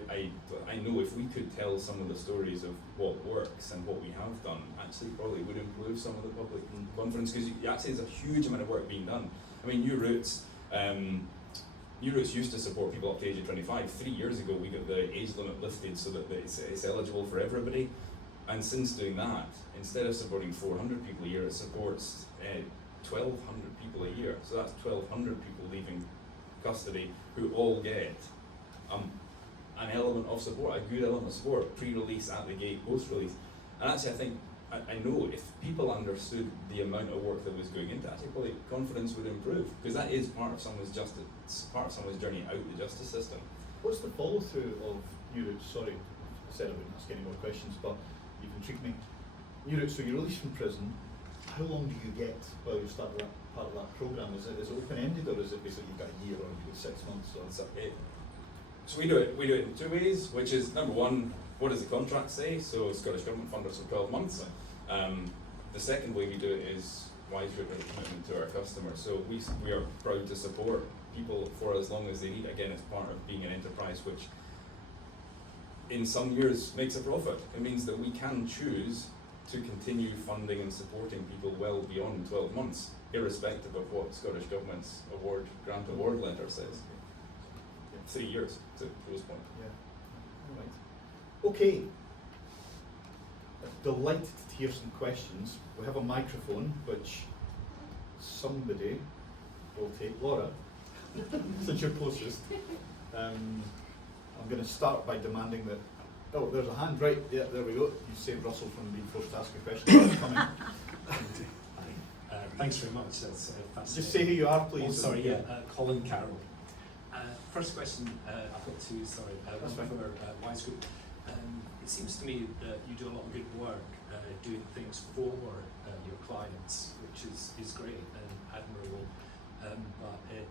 I know if we could tell some of the stories of what works and what we have done, actually probably would improve some of the public confidence, because actually there's a huge amount of work being done. I mean, New Roots used to support people up to age of 25. 3 years ago we got the age limit lifted so that it's eligible for everybody, and since doing that, instead of supporting 400 people a year, it supports 1,200 people a year. So that's 1,200 people leaving custody who all get an element of support, a good element of support, pre-release, at the gate, post-release. And actually I know if people understood the amount of work that was going into it, actually probably confidence would improve, because that is part of someone's journey out the justice system. What's the follow through of New Roots? Sorry, I said I wouldn't ask any more questions, but you've intrigued me. New Roots, so you're released from prison. How long do you get while you start that part of that programme? Is it open ended, or is it basically you've got a year or you've got 6 months? Or? So we do it in two ways, which is number one, what does the contract say? So Scottish Government fund us for 12 months. The second way we do it is Wise Group and commitment to our customers. So we are proud to support people for as long as they need. Again, it's part of being an enterprise which in some years makes a profit. It means that we can choose to continue funding and supporting people well beyond 12 months, irrespective of what Scottish Government's grant award letter says. 3 years to Joe's point. Yeah. All right. Okay. Delighted to hear some questions. We have a microphone which somebody will take. Laura, since you're closest, I'm going to start by demanding that. Oh, there's a hand, right? Yeah, there we go. You saved Russell from being forced to ask a question. That's coming. Thanks very much. That's fascinating. Just say who you are, please. Oh, sorry, yeah, Colin Carroll. First question, I've got two, sorry. One for Wise Group. It seems to me that you do a lot of good work doing things for your clients, which is great and admirable. But it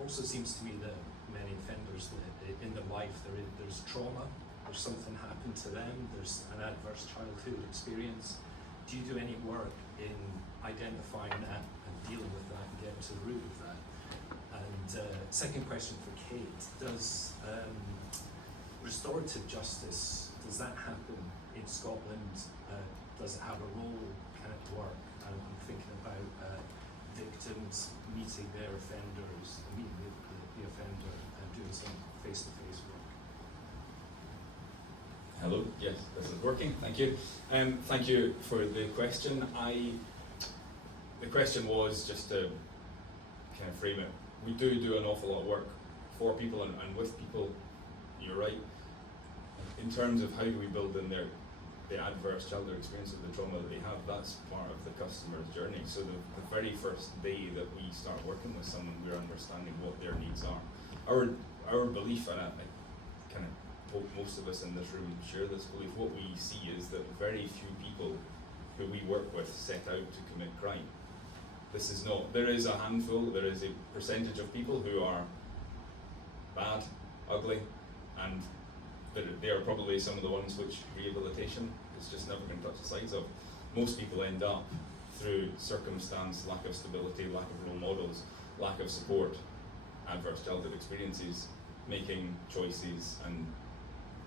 also seems to me that many offenders, that in their life there's trauma, there's something happened to them, there's an adverse childhood experience. Do you do any work in identifying that and dealing with that and getting to the root of that? And second question for Kate, does restorative justice, does that happen in Scotland? Does it have a role? Can it work? I'm thinking about victims meeting their offenders, meeting the offender and doing some face-to-face work. Hello, yes, this is working, thank you. Thank you for the question. The question was, just to kind of frame it, we do an awful lot of work for people and with people, you're right. In terms of how do we build in the adverse childhood experience of the trauma that they have, that's part of the customer's journey. So the very first day that we start working with someone, we're understanding what their needs are. our belief, and I kind of hope most of us in this room share this belief, what we see is that very few people who we work with set out to commit crime. This is not, there is a handful, there is a percentage of people who are bad, ugly, and they are probably some of the ones which rehabilitation is just never going to touch the sides of. Most people end up through circumstance, lack of stability, lack of role models, lack of support, adverse childhood experiences, making choices and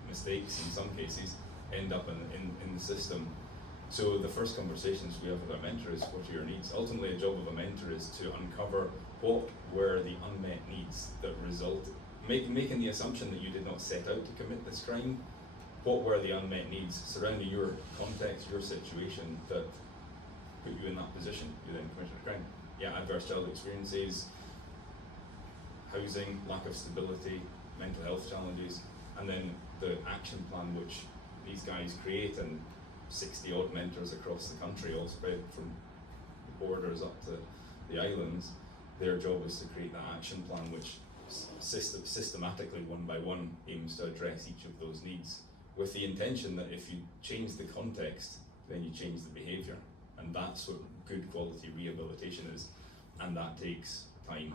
mistakes in some cases, end up in the system. So the first conversations we have with our mentor is, what are your needs? Ultimately, a job of a mentor is to uncover what were the unmet needs that result, making the assumption that you did not set out to commit this crime. What were the unmet needs surrounding your context, your situation, that put you in that position? You then committed a crime. Yeah, adverse childhood experiences, housing, lack of stability, mental health challenges, and then the action plan which these guys create, and 60 odd mentors across the country, all spread from the borders up to the islands. Their job is to create that action plan which systematically, one by one, aims to address each of those needs, with the intention that if you change the context, then you change the behaviour. And that's what good quality rehabilitation is, and that takes time.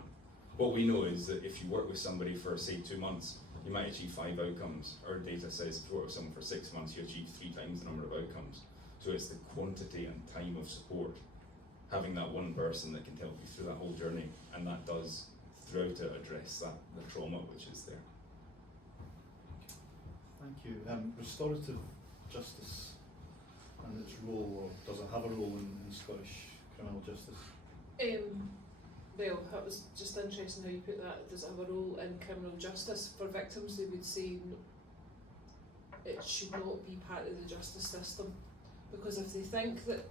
What we know is that if you work with somebody for, say, 2 months, you might achieve 5 outcomes. Our data says if you work with someone for 6 months, you achieve 3 times the number of outcomes. So it's the quantity and time of support, having that one person that can help you through that whole journey, and that does throughout it address that, the trauma which is there. Thank you. Restorative justice and its role, or does it have a role in Scottish criminal justice? Well, that was just interesting how you put that. Does it have a role in criminal justice? For victims, they would say it should not be part of the justice system, because if they think that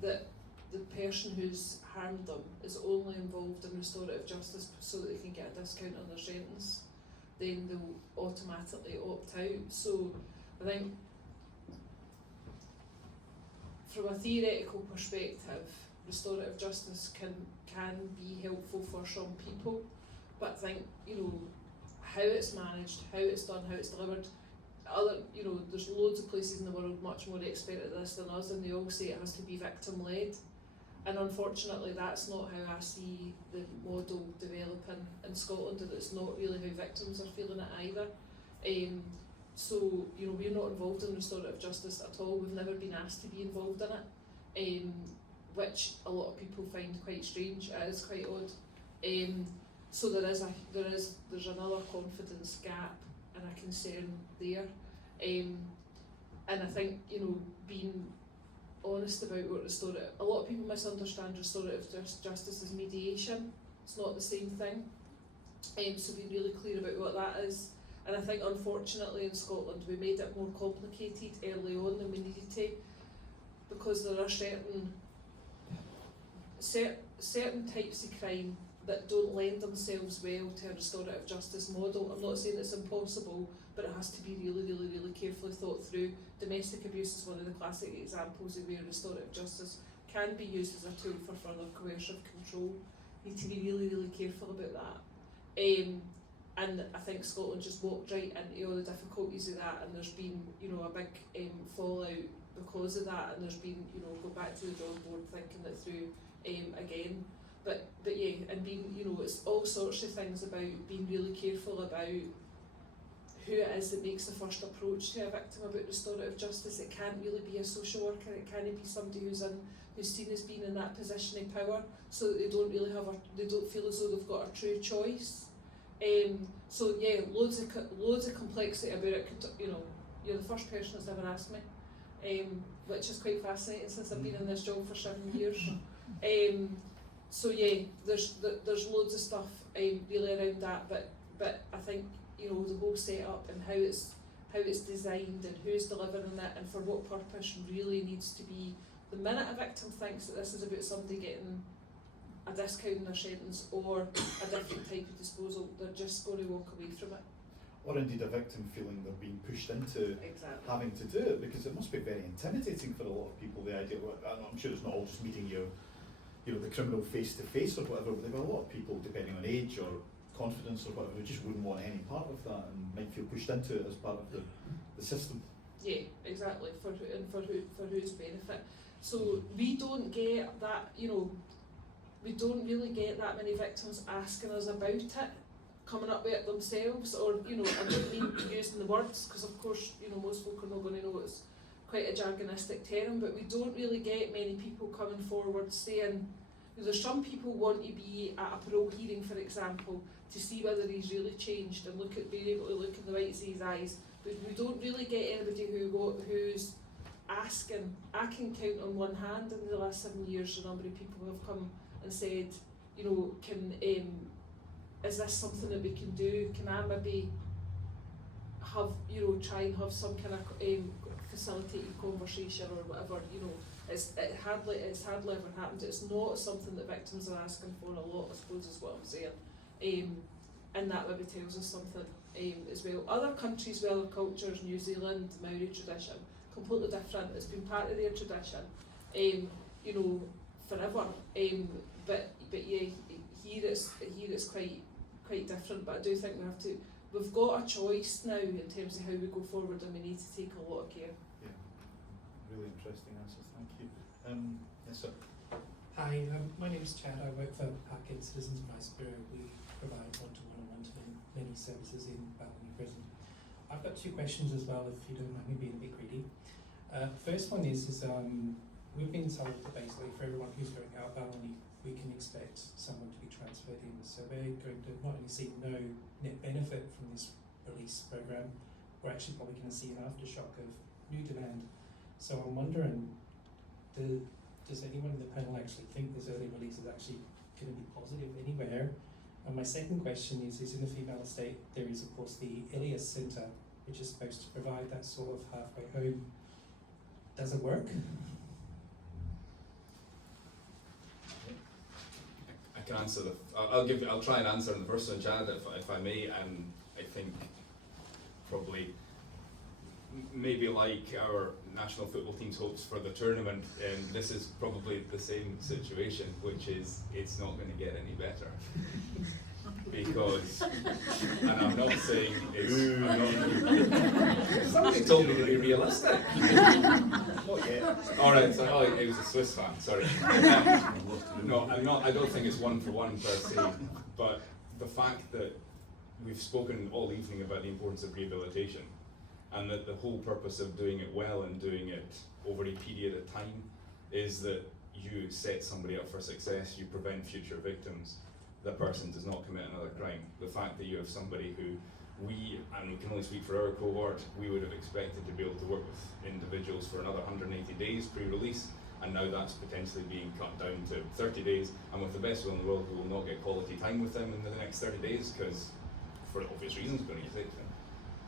the person who's harmed them is only involved in restorative justice so that they can get a discount on their sentence, then they'll automatically opt out. So I think from a theoretical perspective, restorative justice can be helpful for some people, but I think, how it's managed, how it's done, how it's delivered, there's loads of places in the world much more expert at this than us, and they all say it has to be victim led, and unfortunately that's not how I see the model developing in Scotland, and it's not really how victims are feeling it either. So we're not involved in restorative justice at all. We've never been asked to be involved in it, which a lot of people find quite strange. It is quite odd. So there's another confidence gap and a concern there. And I think, being honest about what restorative, a lot of people misunderstand restorative justice as mediation. It's not the same thing. So be really clear about what that is. And I think unfortunately in Scotland we made it more complicated early on than we needed to, because there are certain types of crime that don't lend themselves well to a restorative justice model. I'm not saying it's impossible, but it has to be really, really, really carefully thought through. Domestic abuse is one of the classic examples of where restorative justice can be used as a tool for further coercive control. You need to be really, really careful about that. And I think Scotland just walked right into all the difficulties of that, and there's been, a big fallout because of that, and there's been, go back to the drawing board thinking it through again. But yeah, and being, it's all sorts of things about being really careful about who it is that makes the first approach to a victim about restorative justice. It can't really be a social worker, it can't be somebody who's seen as being in that position of power, so that they don't feel as though they've got a true choice. So yeah, loads of complexity about it. You're the first person that's ever asked me, which is quite fascinating since I've been in this job for 7 years. So yeah, there's loads of stuff really around that, but I think the whole setup and how it's designed and who's delivering it and for what purpose really needs to be. The minute a victim thinks that this is about somebody getting a discount in their sentence or a different type of disposal, they're just going to walk away from it. Or indeed a victim feeling they're being pushed into Exactly. having to do it, because it must be very intimidating for a lot of people, the idea, I'm sure it's not all just meeting the criminal face to face or whatever, but there are a lot of people, depending on age or confidence or whatever, just wouldn't want any part of that and might feel pushed into it as part of the system. Yeah, exactly, for whose benefit. So we don't get that, you know, we don't really get that many victims asking us about it, coming up with it themselves, or, you know, I don't mean using the words, because of course, you know, most folk are not going to know it's quite a jargonistic term, but we don't really get many people coming forward saying, there's some people want to be at a parole hearing, for example, to see whether he's really changed and being able to look in the whites of his eyes. But we don't really get anybody who's asking. I can count on one hand in the last 7 years the number of people who have come and said, you know, is this something that we can do? Can I maybe have, you know, try and have some kind of facilitated conversation or whatever, you know. It's hardly ever happened. It's not something that victims are asking for a lot, I suppose, is what I'm saying. And that maybe tells us something as well. Other countries, other cultures, New Zealand, Maori tradition, completely different. It's been part of their tradition, you know, forever. But yeah, here it's quite different. But I do think we've got a choice now in terms of how we go forward, and we need to take a lot of care. Yeah, really interesting answers. Thank you. Yes, sir. Hi, my name is Chad. I work for Parkgate Citizens Advice Bureau. We provide one-to-one and one-to-many many services in Ballina Prison. I've got two questions as well, if you don't mind me being a bit greedy. First one is we've been told that basically for everyone who's going out Ballina, we can expect someone to be transferred in. So we're going to not only see no net benefit from this release program, we're actually probably going to see an aftershock of new demand. So I'm wondering, does anyone in the panel actually think this early release is actually going to be positive anywhere? And my second question is in the female estate, there is of course the Elias Centre, which is supposed to provide that sort of halfway home. Does it work? I can answer I'll try and answer the first one, Chad, if I may. And I think probably maybe like our national football team's hopes for the tournament, this is probably the same situation, which is it's not going to get any better. Because, and I'm not saying it's not, somebody told me to be realistic. Not yet. Alright, so it was a Swiss fan, sorry. No, I don't think it's one for one per se, but the fact that we've spoken all evening about the importance of rehabilitation, and that the whole purpose of doing it well and doing it over a period of time is that you set somebody up for success, you prevent future victims, the person does not commit another crime. The fact that you have somebody who and we can only speak for our cohort, we would have expected to be able to work with individuals for another 180 days pre-release, and now that's potentially being cut down to 30 days, and with the best will in the world, we will not get quality time with them in the next 30 days, because for obvious reasons, we're going to take them.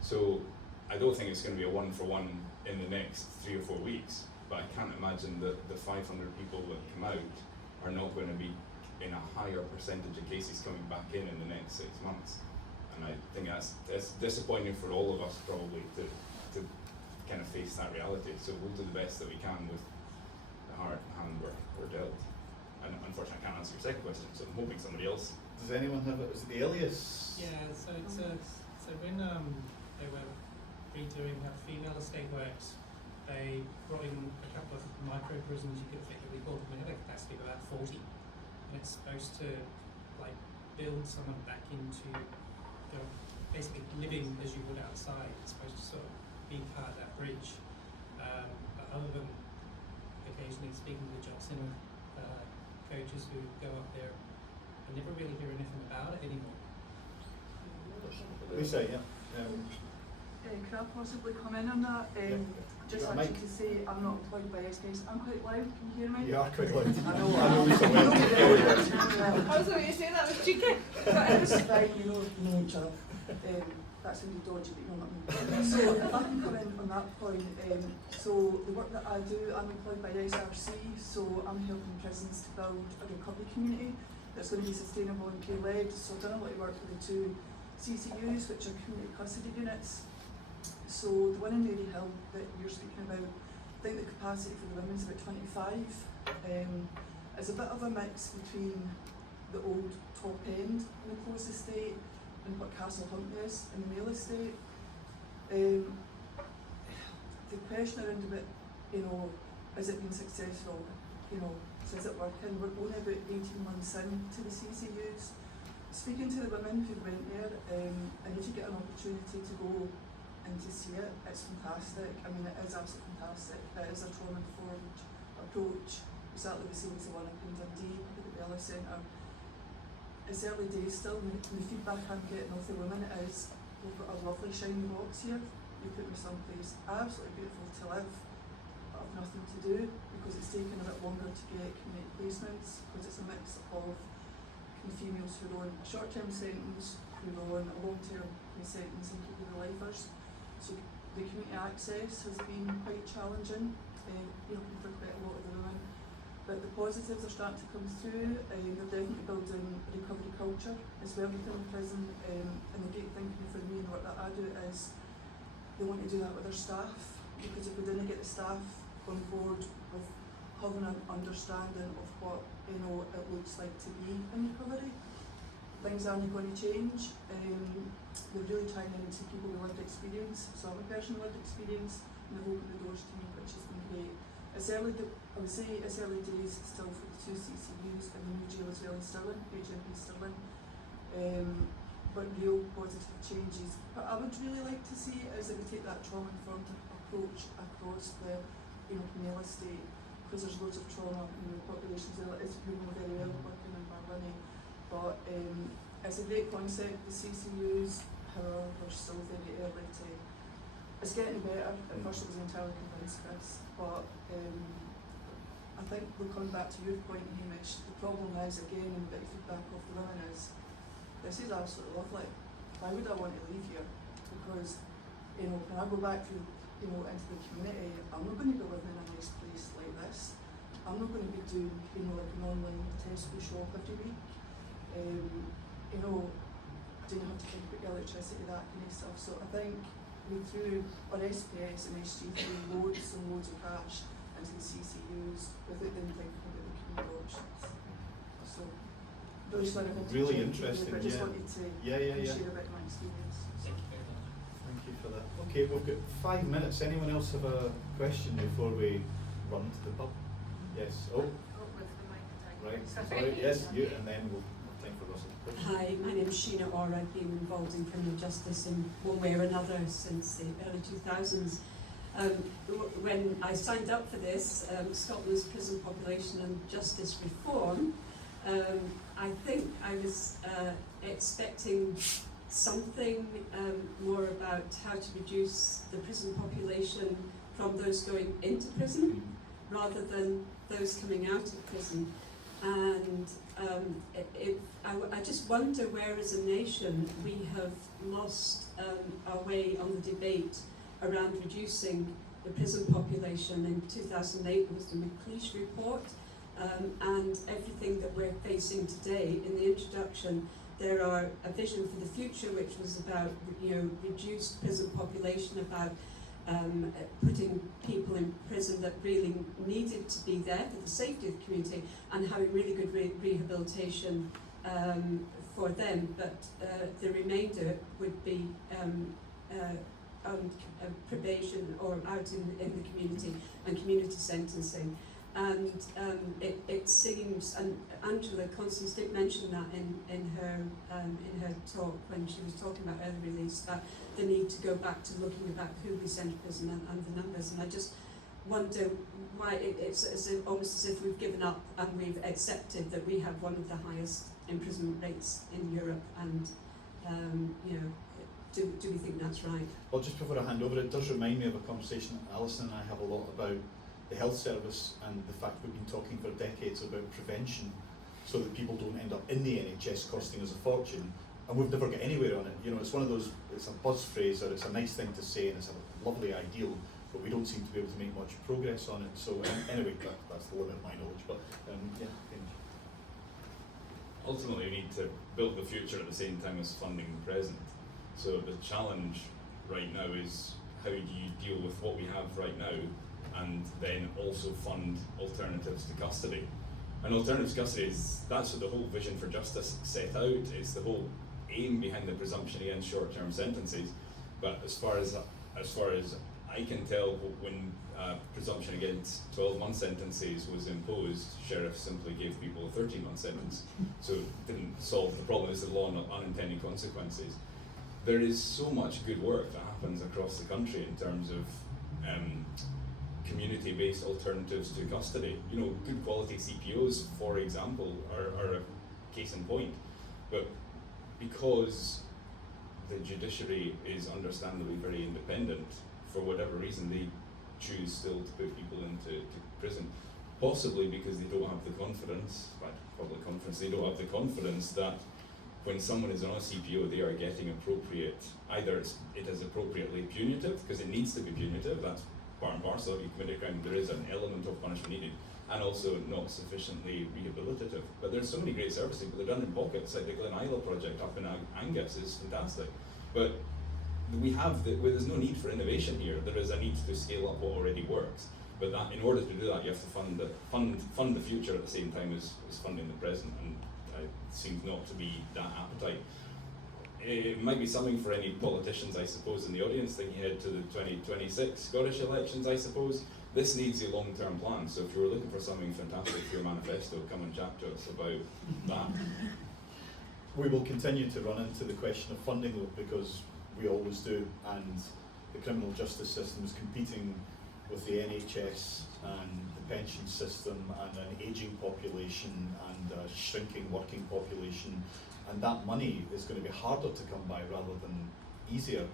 So I don't think it's going to be a one-for-one in the next 3 or 4 weeks, but I can't imagine that the 500 people that come out are not going to be in a higher percentage of cases coming back in the next 6 months. And I think that's disappointing for all of us probably to kind of face that reality. So we'll do the best that we can with the hard hand we're dealt. And unfortunately I can't answer your second question, so I'm hoping somebody else. Does anyone have it? Is it the Elias? Yeah, so when they were redoing how female estate works, they brought in a couple of micro prisons, you could effectively call them, they have a capacity of about 40. And it's supposed to like build someone back into basically living as you would outside. It's supposed to sort of be part of that bridge. But other than occasionally speaking to Johnson coaches who go up there, I never really hear anything about it anymore. Lisa, yeah. Could I possibly come in on that? Just Yeah, actually Mike. to say I'm not employed by SBS. I'm quite loud, can you hear me? You are quite loud. I know. I know Lisa well. I was going to say that was cheeky. It's fine, you know each other. That sounded dodgy, but you know what I mean. So if I can come in on that point, so the work that I do, I'm employed by SRC, so I'm helping prisons to build a recovery community that's going to be sustainable and care-led. So I've done a lot of work with the 2 CCUs, which are community custody units. So the one in Maryhill that you're speaking about, I think the capacity for the women's about 25. It's a bit of a mix between the old top end in the Close estate and what Castle Hunt is in the Mail estate. The question around about, has it been successful? Is it working? We're only about 18 months into the CCUs. Speaking to the women who went there, and if you get an opportunity to go and to see it, it's fantastic. I mean, it is absolutely fantastic. It is a trauma-informed approach, exactly the same as the one up in Dundee at the Bella Centre. It's early days still, and the feedback I'm getting off the women is, we've got a lovely shiny box here. You put me someplace absolutely beautiful to live, but I've nothing to do because it's taken a bit longer to get community placements because it's a mix of females who are on a short-term sentence, who are on a long-term sentence, including the lifers. So the community access has been quite challenging, for quite a lot of the women. But the positives are starting to come through. They're definitely building recovery culture as well within the prison. And the great thing for me and the work that I do is they want to do that with their staff, because if we didn't get the staff on board with having an understanding of what it looks like to be in recovery, things aren't going to change. They're really trying to see people with lived experience, so I'm a person with lived experience, and they've opened the doors to me, which has been great. I would say it's early days still for the 2 CCUs and the new jail as well in Stirling, HMP Stirling. But real positive changes. What I would really like to see is that we take that trauma-informed approach across the Mail estate, because there's loads of trauma in the populations there, as you know very well working in Barlinnie. But it's a great concept, the CCUs, however, we're still very early to. It's getting better. At first I was entirely convinced, Chris, but I think we'll come back to your point, Hamish. The problem is, again, and a bit of feedback off the women is, this is absolutely lovely. Why would I want to leave here? Because, when I go back to, into the community, I'm not going to be living in a nice place like this. I'm not going to be doing, like an online Tesco shop every week. I don't have to think about electricity, that kind of stuff. So I think we threw our SPS and SG threw loads and loads of cash into the CCUs without them thinking about the community options. So, Really interesting, but just yeah. wanted to Yeah. share a bit of my experience. Thank you for that. Okay, we've got 5 minutes. Anyone else have a question before we run to the pub? Yes. Oh, with the mic tag. right. Sorry. Yes, you, and then we'll have time for Russell. Hi, my name's Sheena Orr. I've been involved in criminal justice in one way or another since the early 2000s. When I signed up for this, Scotland's Prison Population and Justice Reform, I think I was expecting something more about how to reduce the prison population from those going into prison rather than those coming out of prison. And I just wonder where as a nation we have lost our way on the debate around reducing the prison population. In 2008 was the McLeish report, and everything that we're facing today. In the introduction, there are a vision for the future, which was about reduced prison population, about putting people in prison that really needed to be there for the safety of the community and having really good rehabilitation for them. But the remainder would be on probation or out in the community and community sentencing. And it seems, and Angela Constance did mention that in her talk when she was talking about early release, that the need to go back to looking about who we send to prison and the numbers. And I just wonder why it's almost as if we've given up and we've accepted that we have one of the highest imprisonment rates in Europe. And do we think that's right? Well, just before I hand over, it does remind me of a conversation that Alison and I have a lot about the health service and the fact we've been talking for decades about prevention so that people don't end up in the NHS costing us a fortune, and we've never got anywhere on it. It's one of those, it's a buzz phrase or it's a nice thing to say and it's a lovely ideal, but we don't seem to be able to make much progress on it. So anyway, that's the limit of my knowledge, but yeah. Ultimately, we need to build the future at the same time as funding the present. So the challenge right now is how do you deal with what we have right now and then also fund alternatives to custody. And alternative custody that's what the whole vision for justice set out. It's the whole aim behind the presumption against short-term sentences. But as far as I can tell, when presumption against 12-month sentences was imposed, sheriffs simply gave people a 13-month sentence. So it didn't solve the problem. It's the law of unintended consequences. There is so much good work that happens across the country in terms of community-based alternatives to custody. You know, good quality CPOs, for example, are a case in point. But because the judiciary is understandably very independent, for whatever reason, they choose still to put people into prison. Possibly because they don't have the confidence, by public confidence, they don't have the confidence that when someone is on a CPO, they are getting appropriate, either it is appropriately punitive, because it needs to be punitive, that's part and parcel. If you commit a crime, there is an element of punishment needed, and also not sufficiently rehabilitative. But there's so many great services, but they're done in pockets. Like the Glen Isla project up in Angus is fantastic. But there's no need for innovation here. There is a need to scale up what already works. But that, in order to do that, you have to fund the future at the same time as funding the present, and it seems not to be that appetite. It might be something for any politicians, I suppose, in the audience, thinking ahead to the 2026 Scottish elections, I suppose. This needs a long-term plan, so if you were looking for something fantastic for your manifesto, come and chat to us about that. We will continue to run into the question of funding, though, because we always do, and the criminal justice system is competing with the NHS and the pension system and an ageing population and a shrinking working population, and that money is going to be harder to come by rather than easier.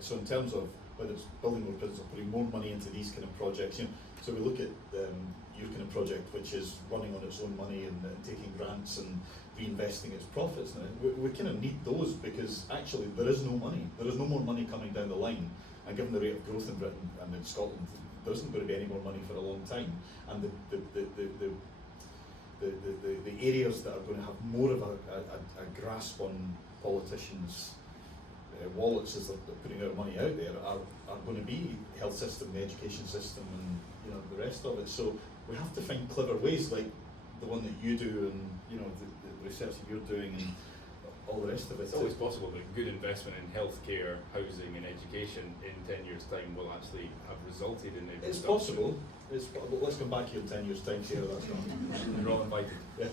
So in terms of whether it's building more prisons or putting more money into these kind of projects, you know, so we look at your kind of project, which is running on its own money and taking grants and reinvesting its profits. Now we kind of need those, because actually there is no money. There is no more money coming down the line, and given the rate of growth in Britain and in Scotland, there isn't going to be any more money for a long time. And the areas that are going to have more of a grasp on politicians' wallets as they're putting out money out there are going to be health system, the education system, and you know the rest of it. So we have to find clever ways, like the one that you do, and you know the research that you're doing, and all the rest of it. It's always possible that good investment in healthcare, housing, and education in 10 years' time will actually have resulted in a It's possible. Let's come back here in 10 years' time, see how that's going. You're all invited. Yeah.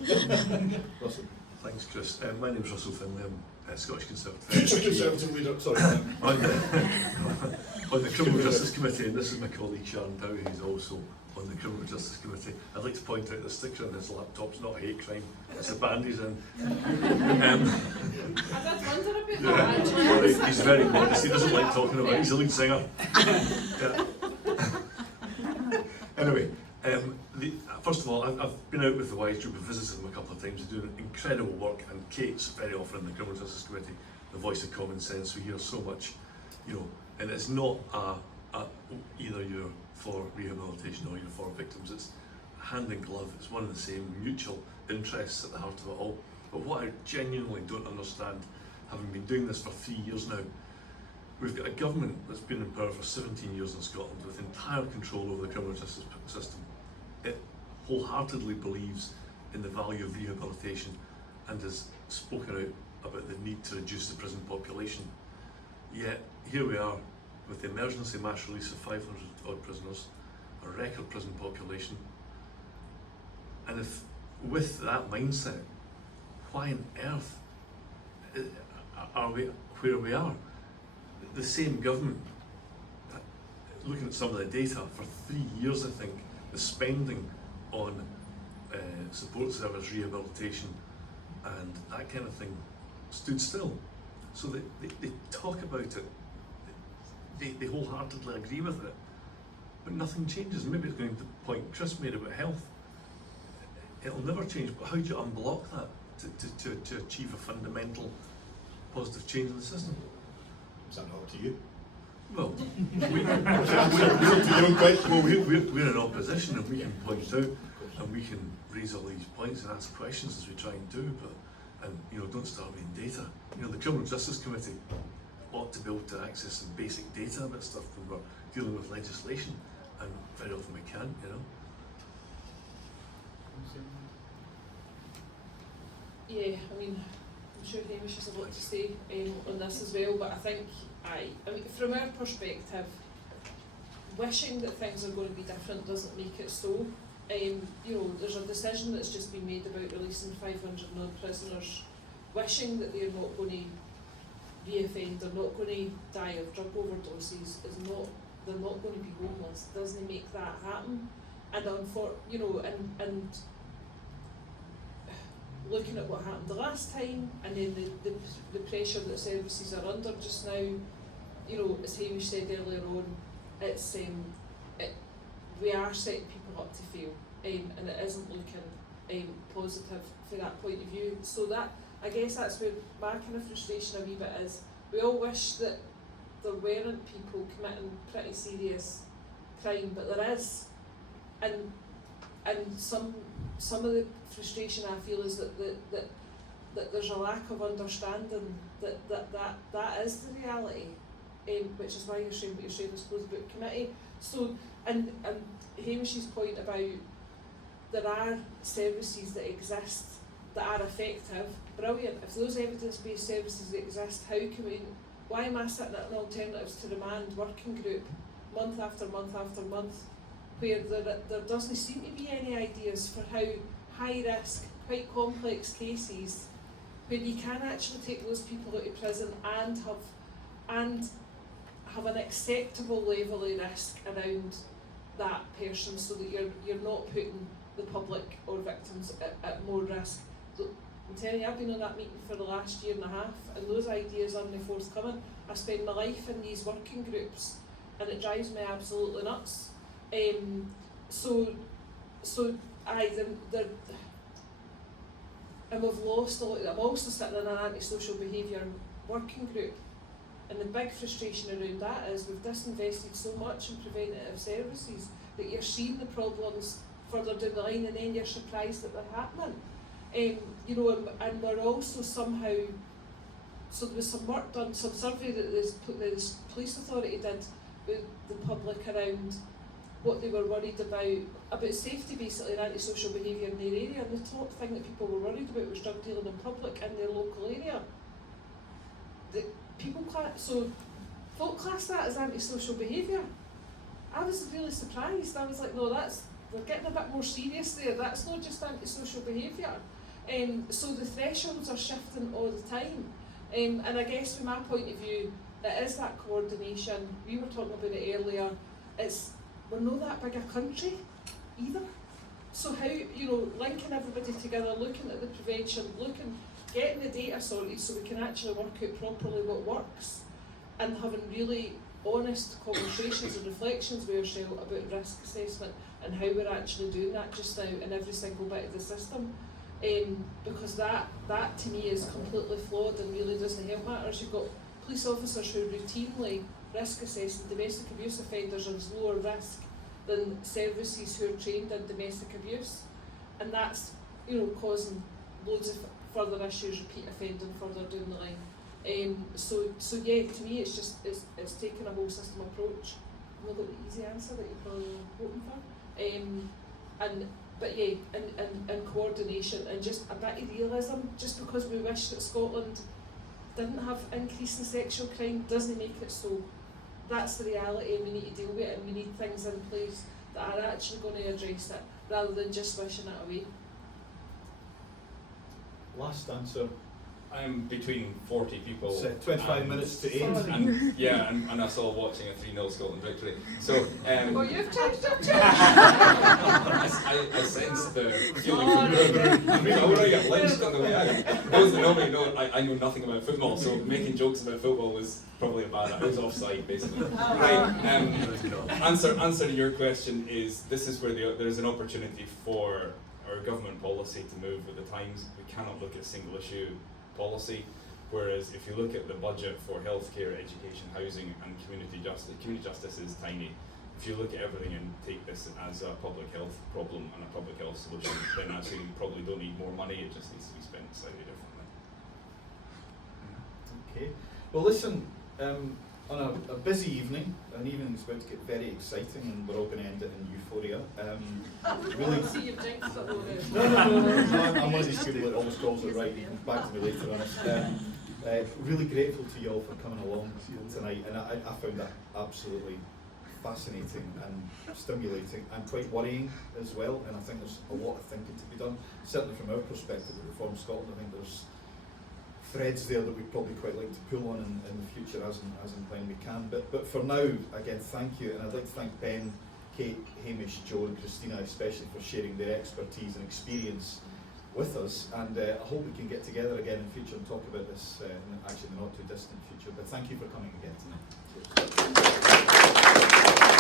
Russell. Thanks, Chris. My name's Russell Finlay. I'm Scottish Conservative. Conservative leader, sorry. On the Criminal Justice Committee, and this is my colleague Sharon Dowie, who's also on the Criminal Justice Committee. I'd like to point out the sticker on his laptop's not a hate crime, it's a band he's in. I did wonder about that actually. Sorry, he's very modest, he doesn't like talking about it, he's a lead singer. Yeah. Anyway, first of all, I've been out with the WISE group, I've visited them a couple of times, they're doing incredible work, and Kate's very often in the Criminal Justice Committee, the voice of common sense. We hear so much, you know, and it's not either you're for rehabilitation or you're for victims, it's hand in glove, it's one and the same, mutual interests at the heart of it all. But what I genuinely don't understand, having been doing this for 3 years now, we've got a government that's been in power for 17 years in Scotland with entire control over the criminal justice system. It wholeheartedly believes in the value of rehabilitation and has spoken out about the need to reduce the prison population. Yet here we are with the emergency mass release of 500 odd prisoners, a record prison population, and if with that mindset, why on earth are we where we are? The same government, looking at some of the data, for 3 years I think, the spending on support service rehabilitation and that kind of thing stood still. So they talk about it, they wholeheartedly agree with it, but nothing changes. Maybe it's going to the point Chris made about health. It'll never change, but how do you unblock that to achieve a fundamental positive change in the system? Is that not up to you? Well, we're in opposition, and we can point out and we can raise all these points and ask questions as we try and do, but you know, don't start with data. You know, the Criminal Justice Committee ought to be able to access some basic data about stuff when we're dealing with legislation, and very often we can't, you know. Yeah, I mean, I'm sure Hamish has a lot to say on this as well, but I think I mean, from our perspective, wishing that things are going to be different doesn't make it so. You know, there's a decision that's just been made about releasing 500 non-prisoners, wishing that they're not going to reoffend, they're not going to die of drug overdoses, they're not going to be homeless, doesn't make that happen. And you know, and looking at what happened the last time, and then the pressure that services are under just now, you know, as Hamish said earlier on, it's we are setting people up to fail, and it isn't looking positive from that point of view. So that, I guess that's where my kind of frustration a wee bit is. We all wish that there weren't people committing pretty serious crime, but there is, and some of the frustration I feel is that there's a lack of understanding that is the reality, which is why you're saying what you're saying, I suppose, about committee. So, and Hamish's point about there are services that exist that are effective, brilliant. If those evidence-based services exist, why am I sitting at an Alternatives to Remand working group month after month after month, where there doesn't seem to be any ideas for how high risk, quite complex cases, where you can actually take those people out of prison and have an acceptable level of risk around that person, so that you're not putting the public or victims at more risk. So, I'm telling you, I've been on that meeting for the last year and a half, and those ideas aren't forthcoming. I spend my life in these working groups, and it drives me absolutely nuts. And we've lost a lot. I'm also sitting in an antisocial behaviour working group, and the big frustration around that is we've disinvested so much in preventative services that you're seeing the problems further down the line, and then you're surprised that they're happening. You know, and we're also somehow, so there was some work done, some survey that the police authority did with the public around what they were worried about safety basically, and antisocial behaviour in their area, and the top thing that people were worried about was drug dealing in public in their local area. Folk class that as antisocial behaviour. I was really surprised. I was like, no, we're getting a bit more serious there. That's not just antisocial behaviour. So the thresholds are shifting all the time. And I guess from my point of view, it is that coordination. We were talking about it earlier. We're not that big a country either. So how, you know, linking everybody together, looking at the prevention, getting the data sorted so we can actually work out properly what works, and having really honest conversations and reflections with ourselves about risk assessment and how we're actually doing that just now in every single bit of the system. Because that to me is completely flawed and really doesn't help matters. You've got police officers who routinely risk assess domestic abuse offenders as lower risk than services who are trained in domestic abuse, and that's, you know, causing loads of further issues, repeat offending further down the line. So yeah, to me it's taking a whole system approach. Not the easy answer that you're probably hoping for. But yeah, and coordination and just a bit of realism. Just because we wish that Scotland didn't have increasing sexual crime doesn't make it so. That's the reality, and we need to deal with it, and we need things in place that are actually going to address it, rather than just wishing it away. Last answer. I'm between 40 people. So 25 minutes to 8. And, yeah, and us all watching a 3-0 Scotland victory. So, Oh, you've changed. I sense the feeling from the I mean, I want to get lynched on the way out. Those that normally know, I know nothing about football, so making jokes about football was probably a bad. I was offside, basically. Right. Answer to your question is, this is where there's an opportunity for our government policy to move with the times. We cannot look at single issue policy, whereas if you look at the budget for healthcare, education, housing and community justice is tiny. If you look at everything and take this as a public health problem and a public health solution, then actually you probably don't need more money, it just needs to be spent slightly differently. Okay. Well, listen, on a busy evening, an evening that's about to get very exciting, and we're all going to end it in euphoria. Really. See, you've jinxed it though now. No, I'm one of these people that always calls it right. You can come back to me later on it. Really grateful to you all for coming along tonight, and I found that absolutely fascinating and stimulating and quite worrying as well. And I think there's a lot of thinking to be done. Certainly from our perspective at Reform Scotland, I think there's threads there that we'd probably quite like to pull on in the future as and when we can. But for now, again, thank you, and I'd like to thank Ben, Kate, Hamish, Joe and Christina especially for sharing their expertise and experience with us, and I hope we can get together again in future and talk about this in actually the not too distant future. But thank you for coming again tonight. Cheers.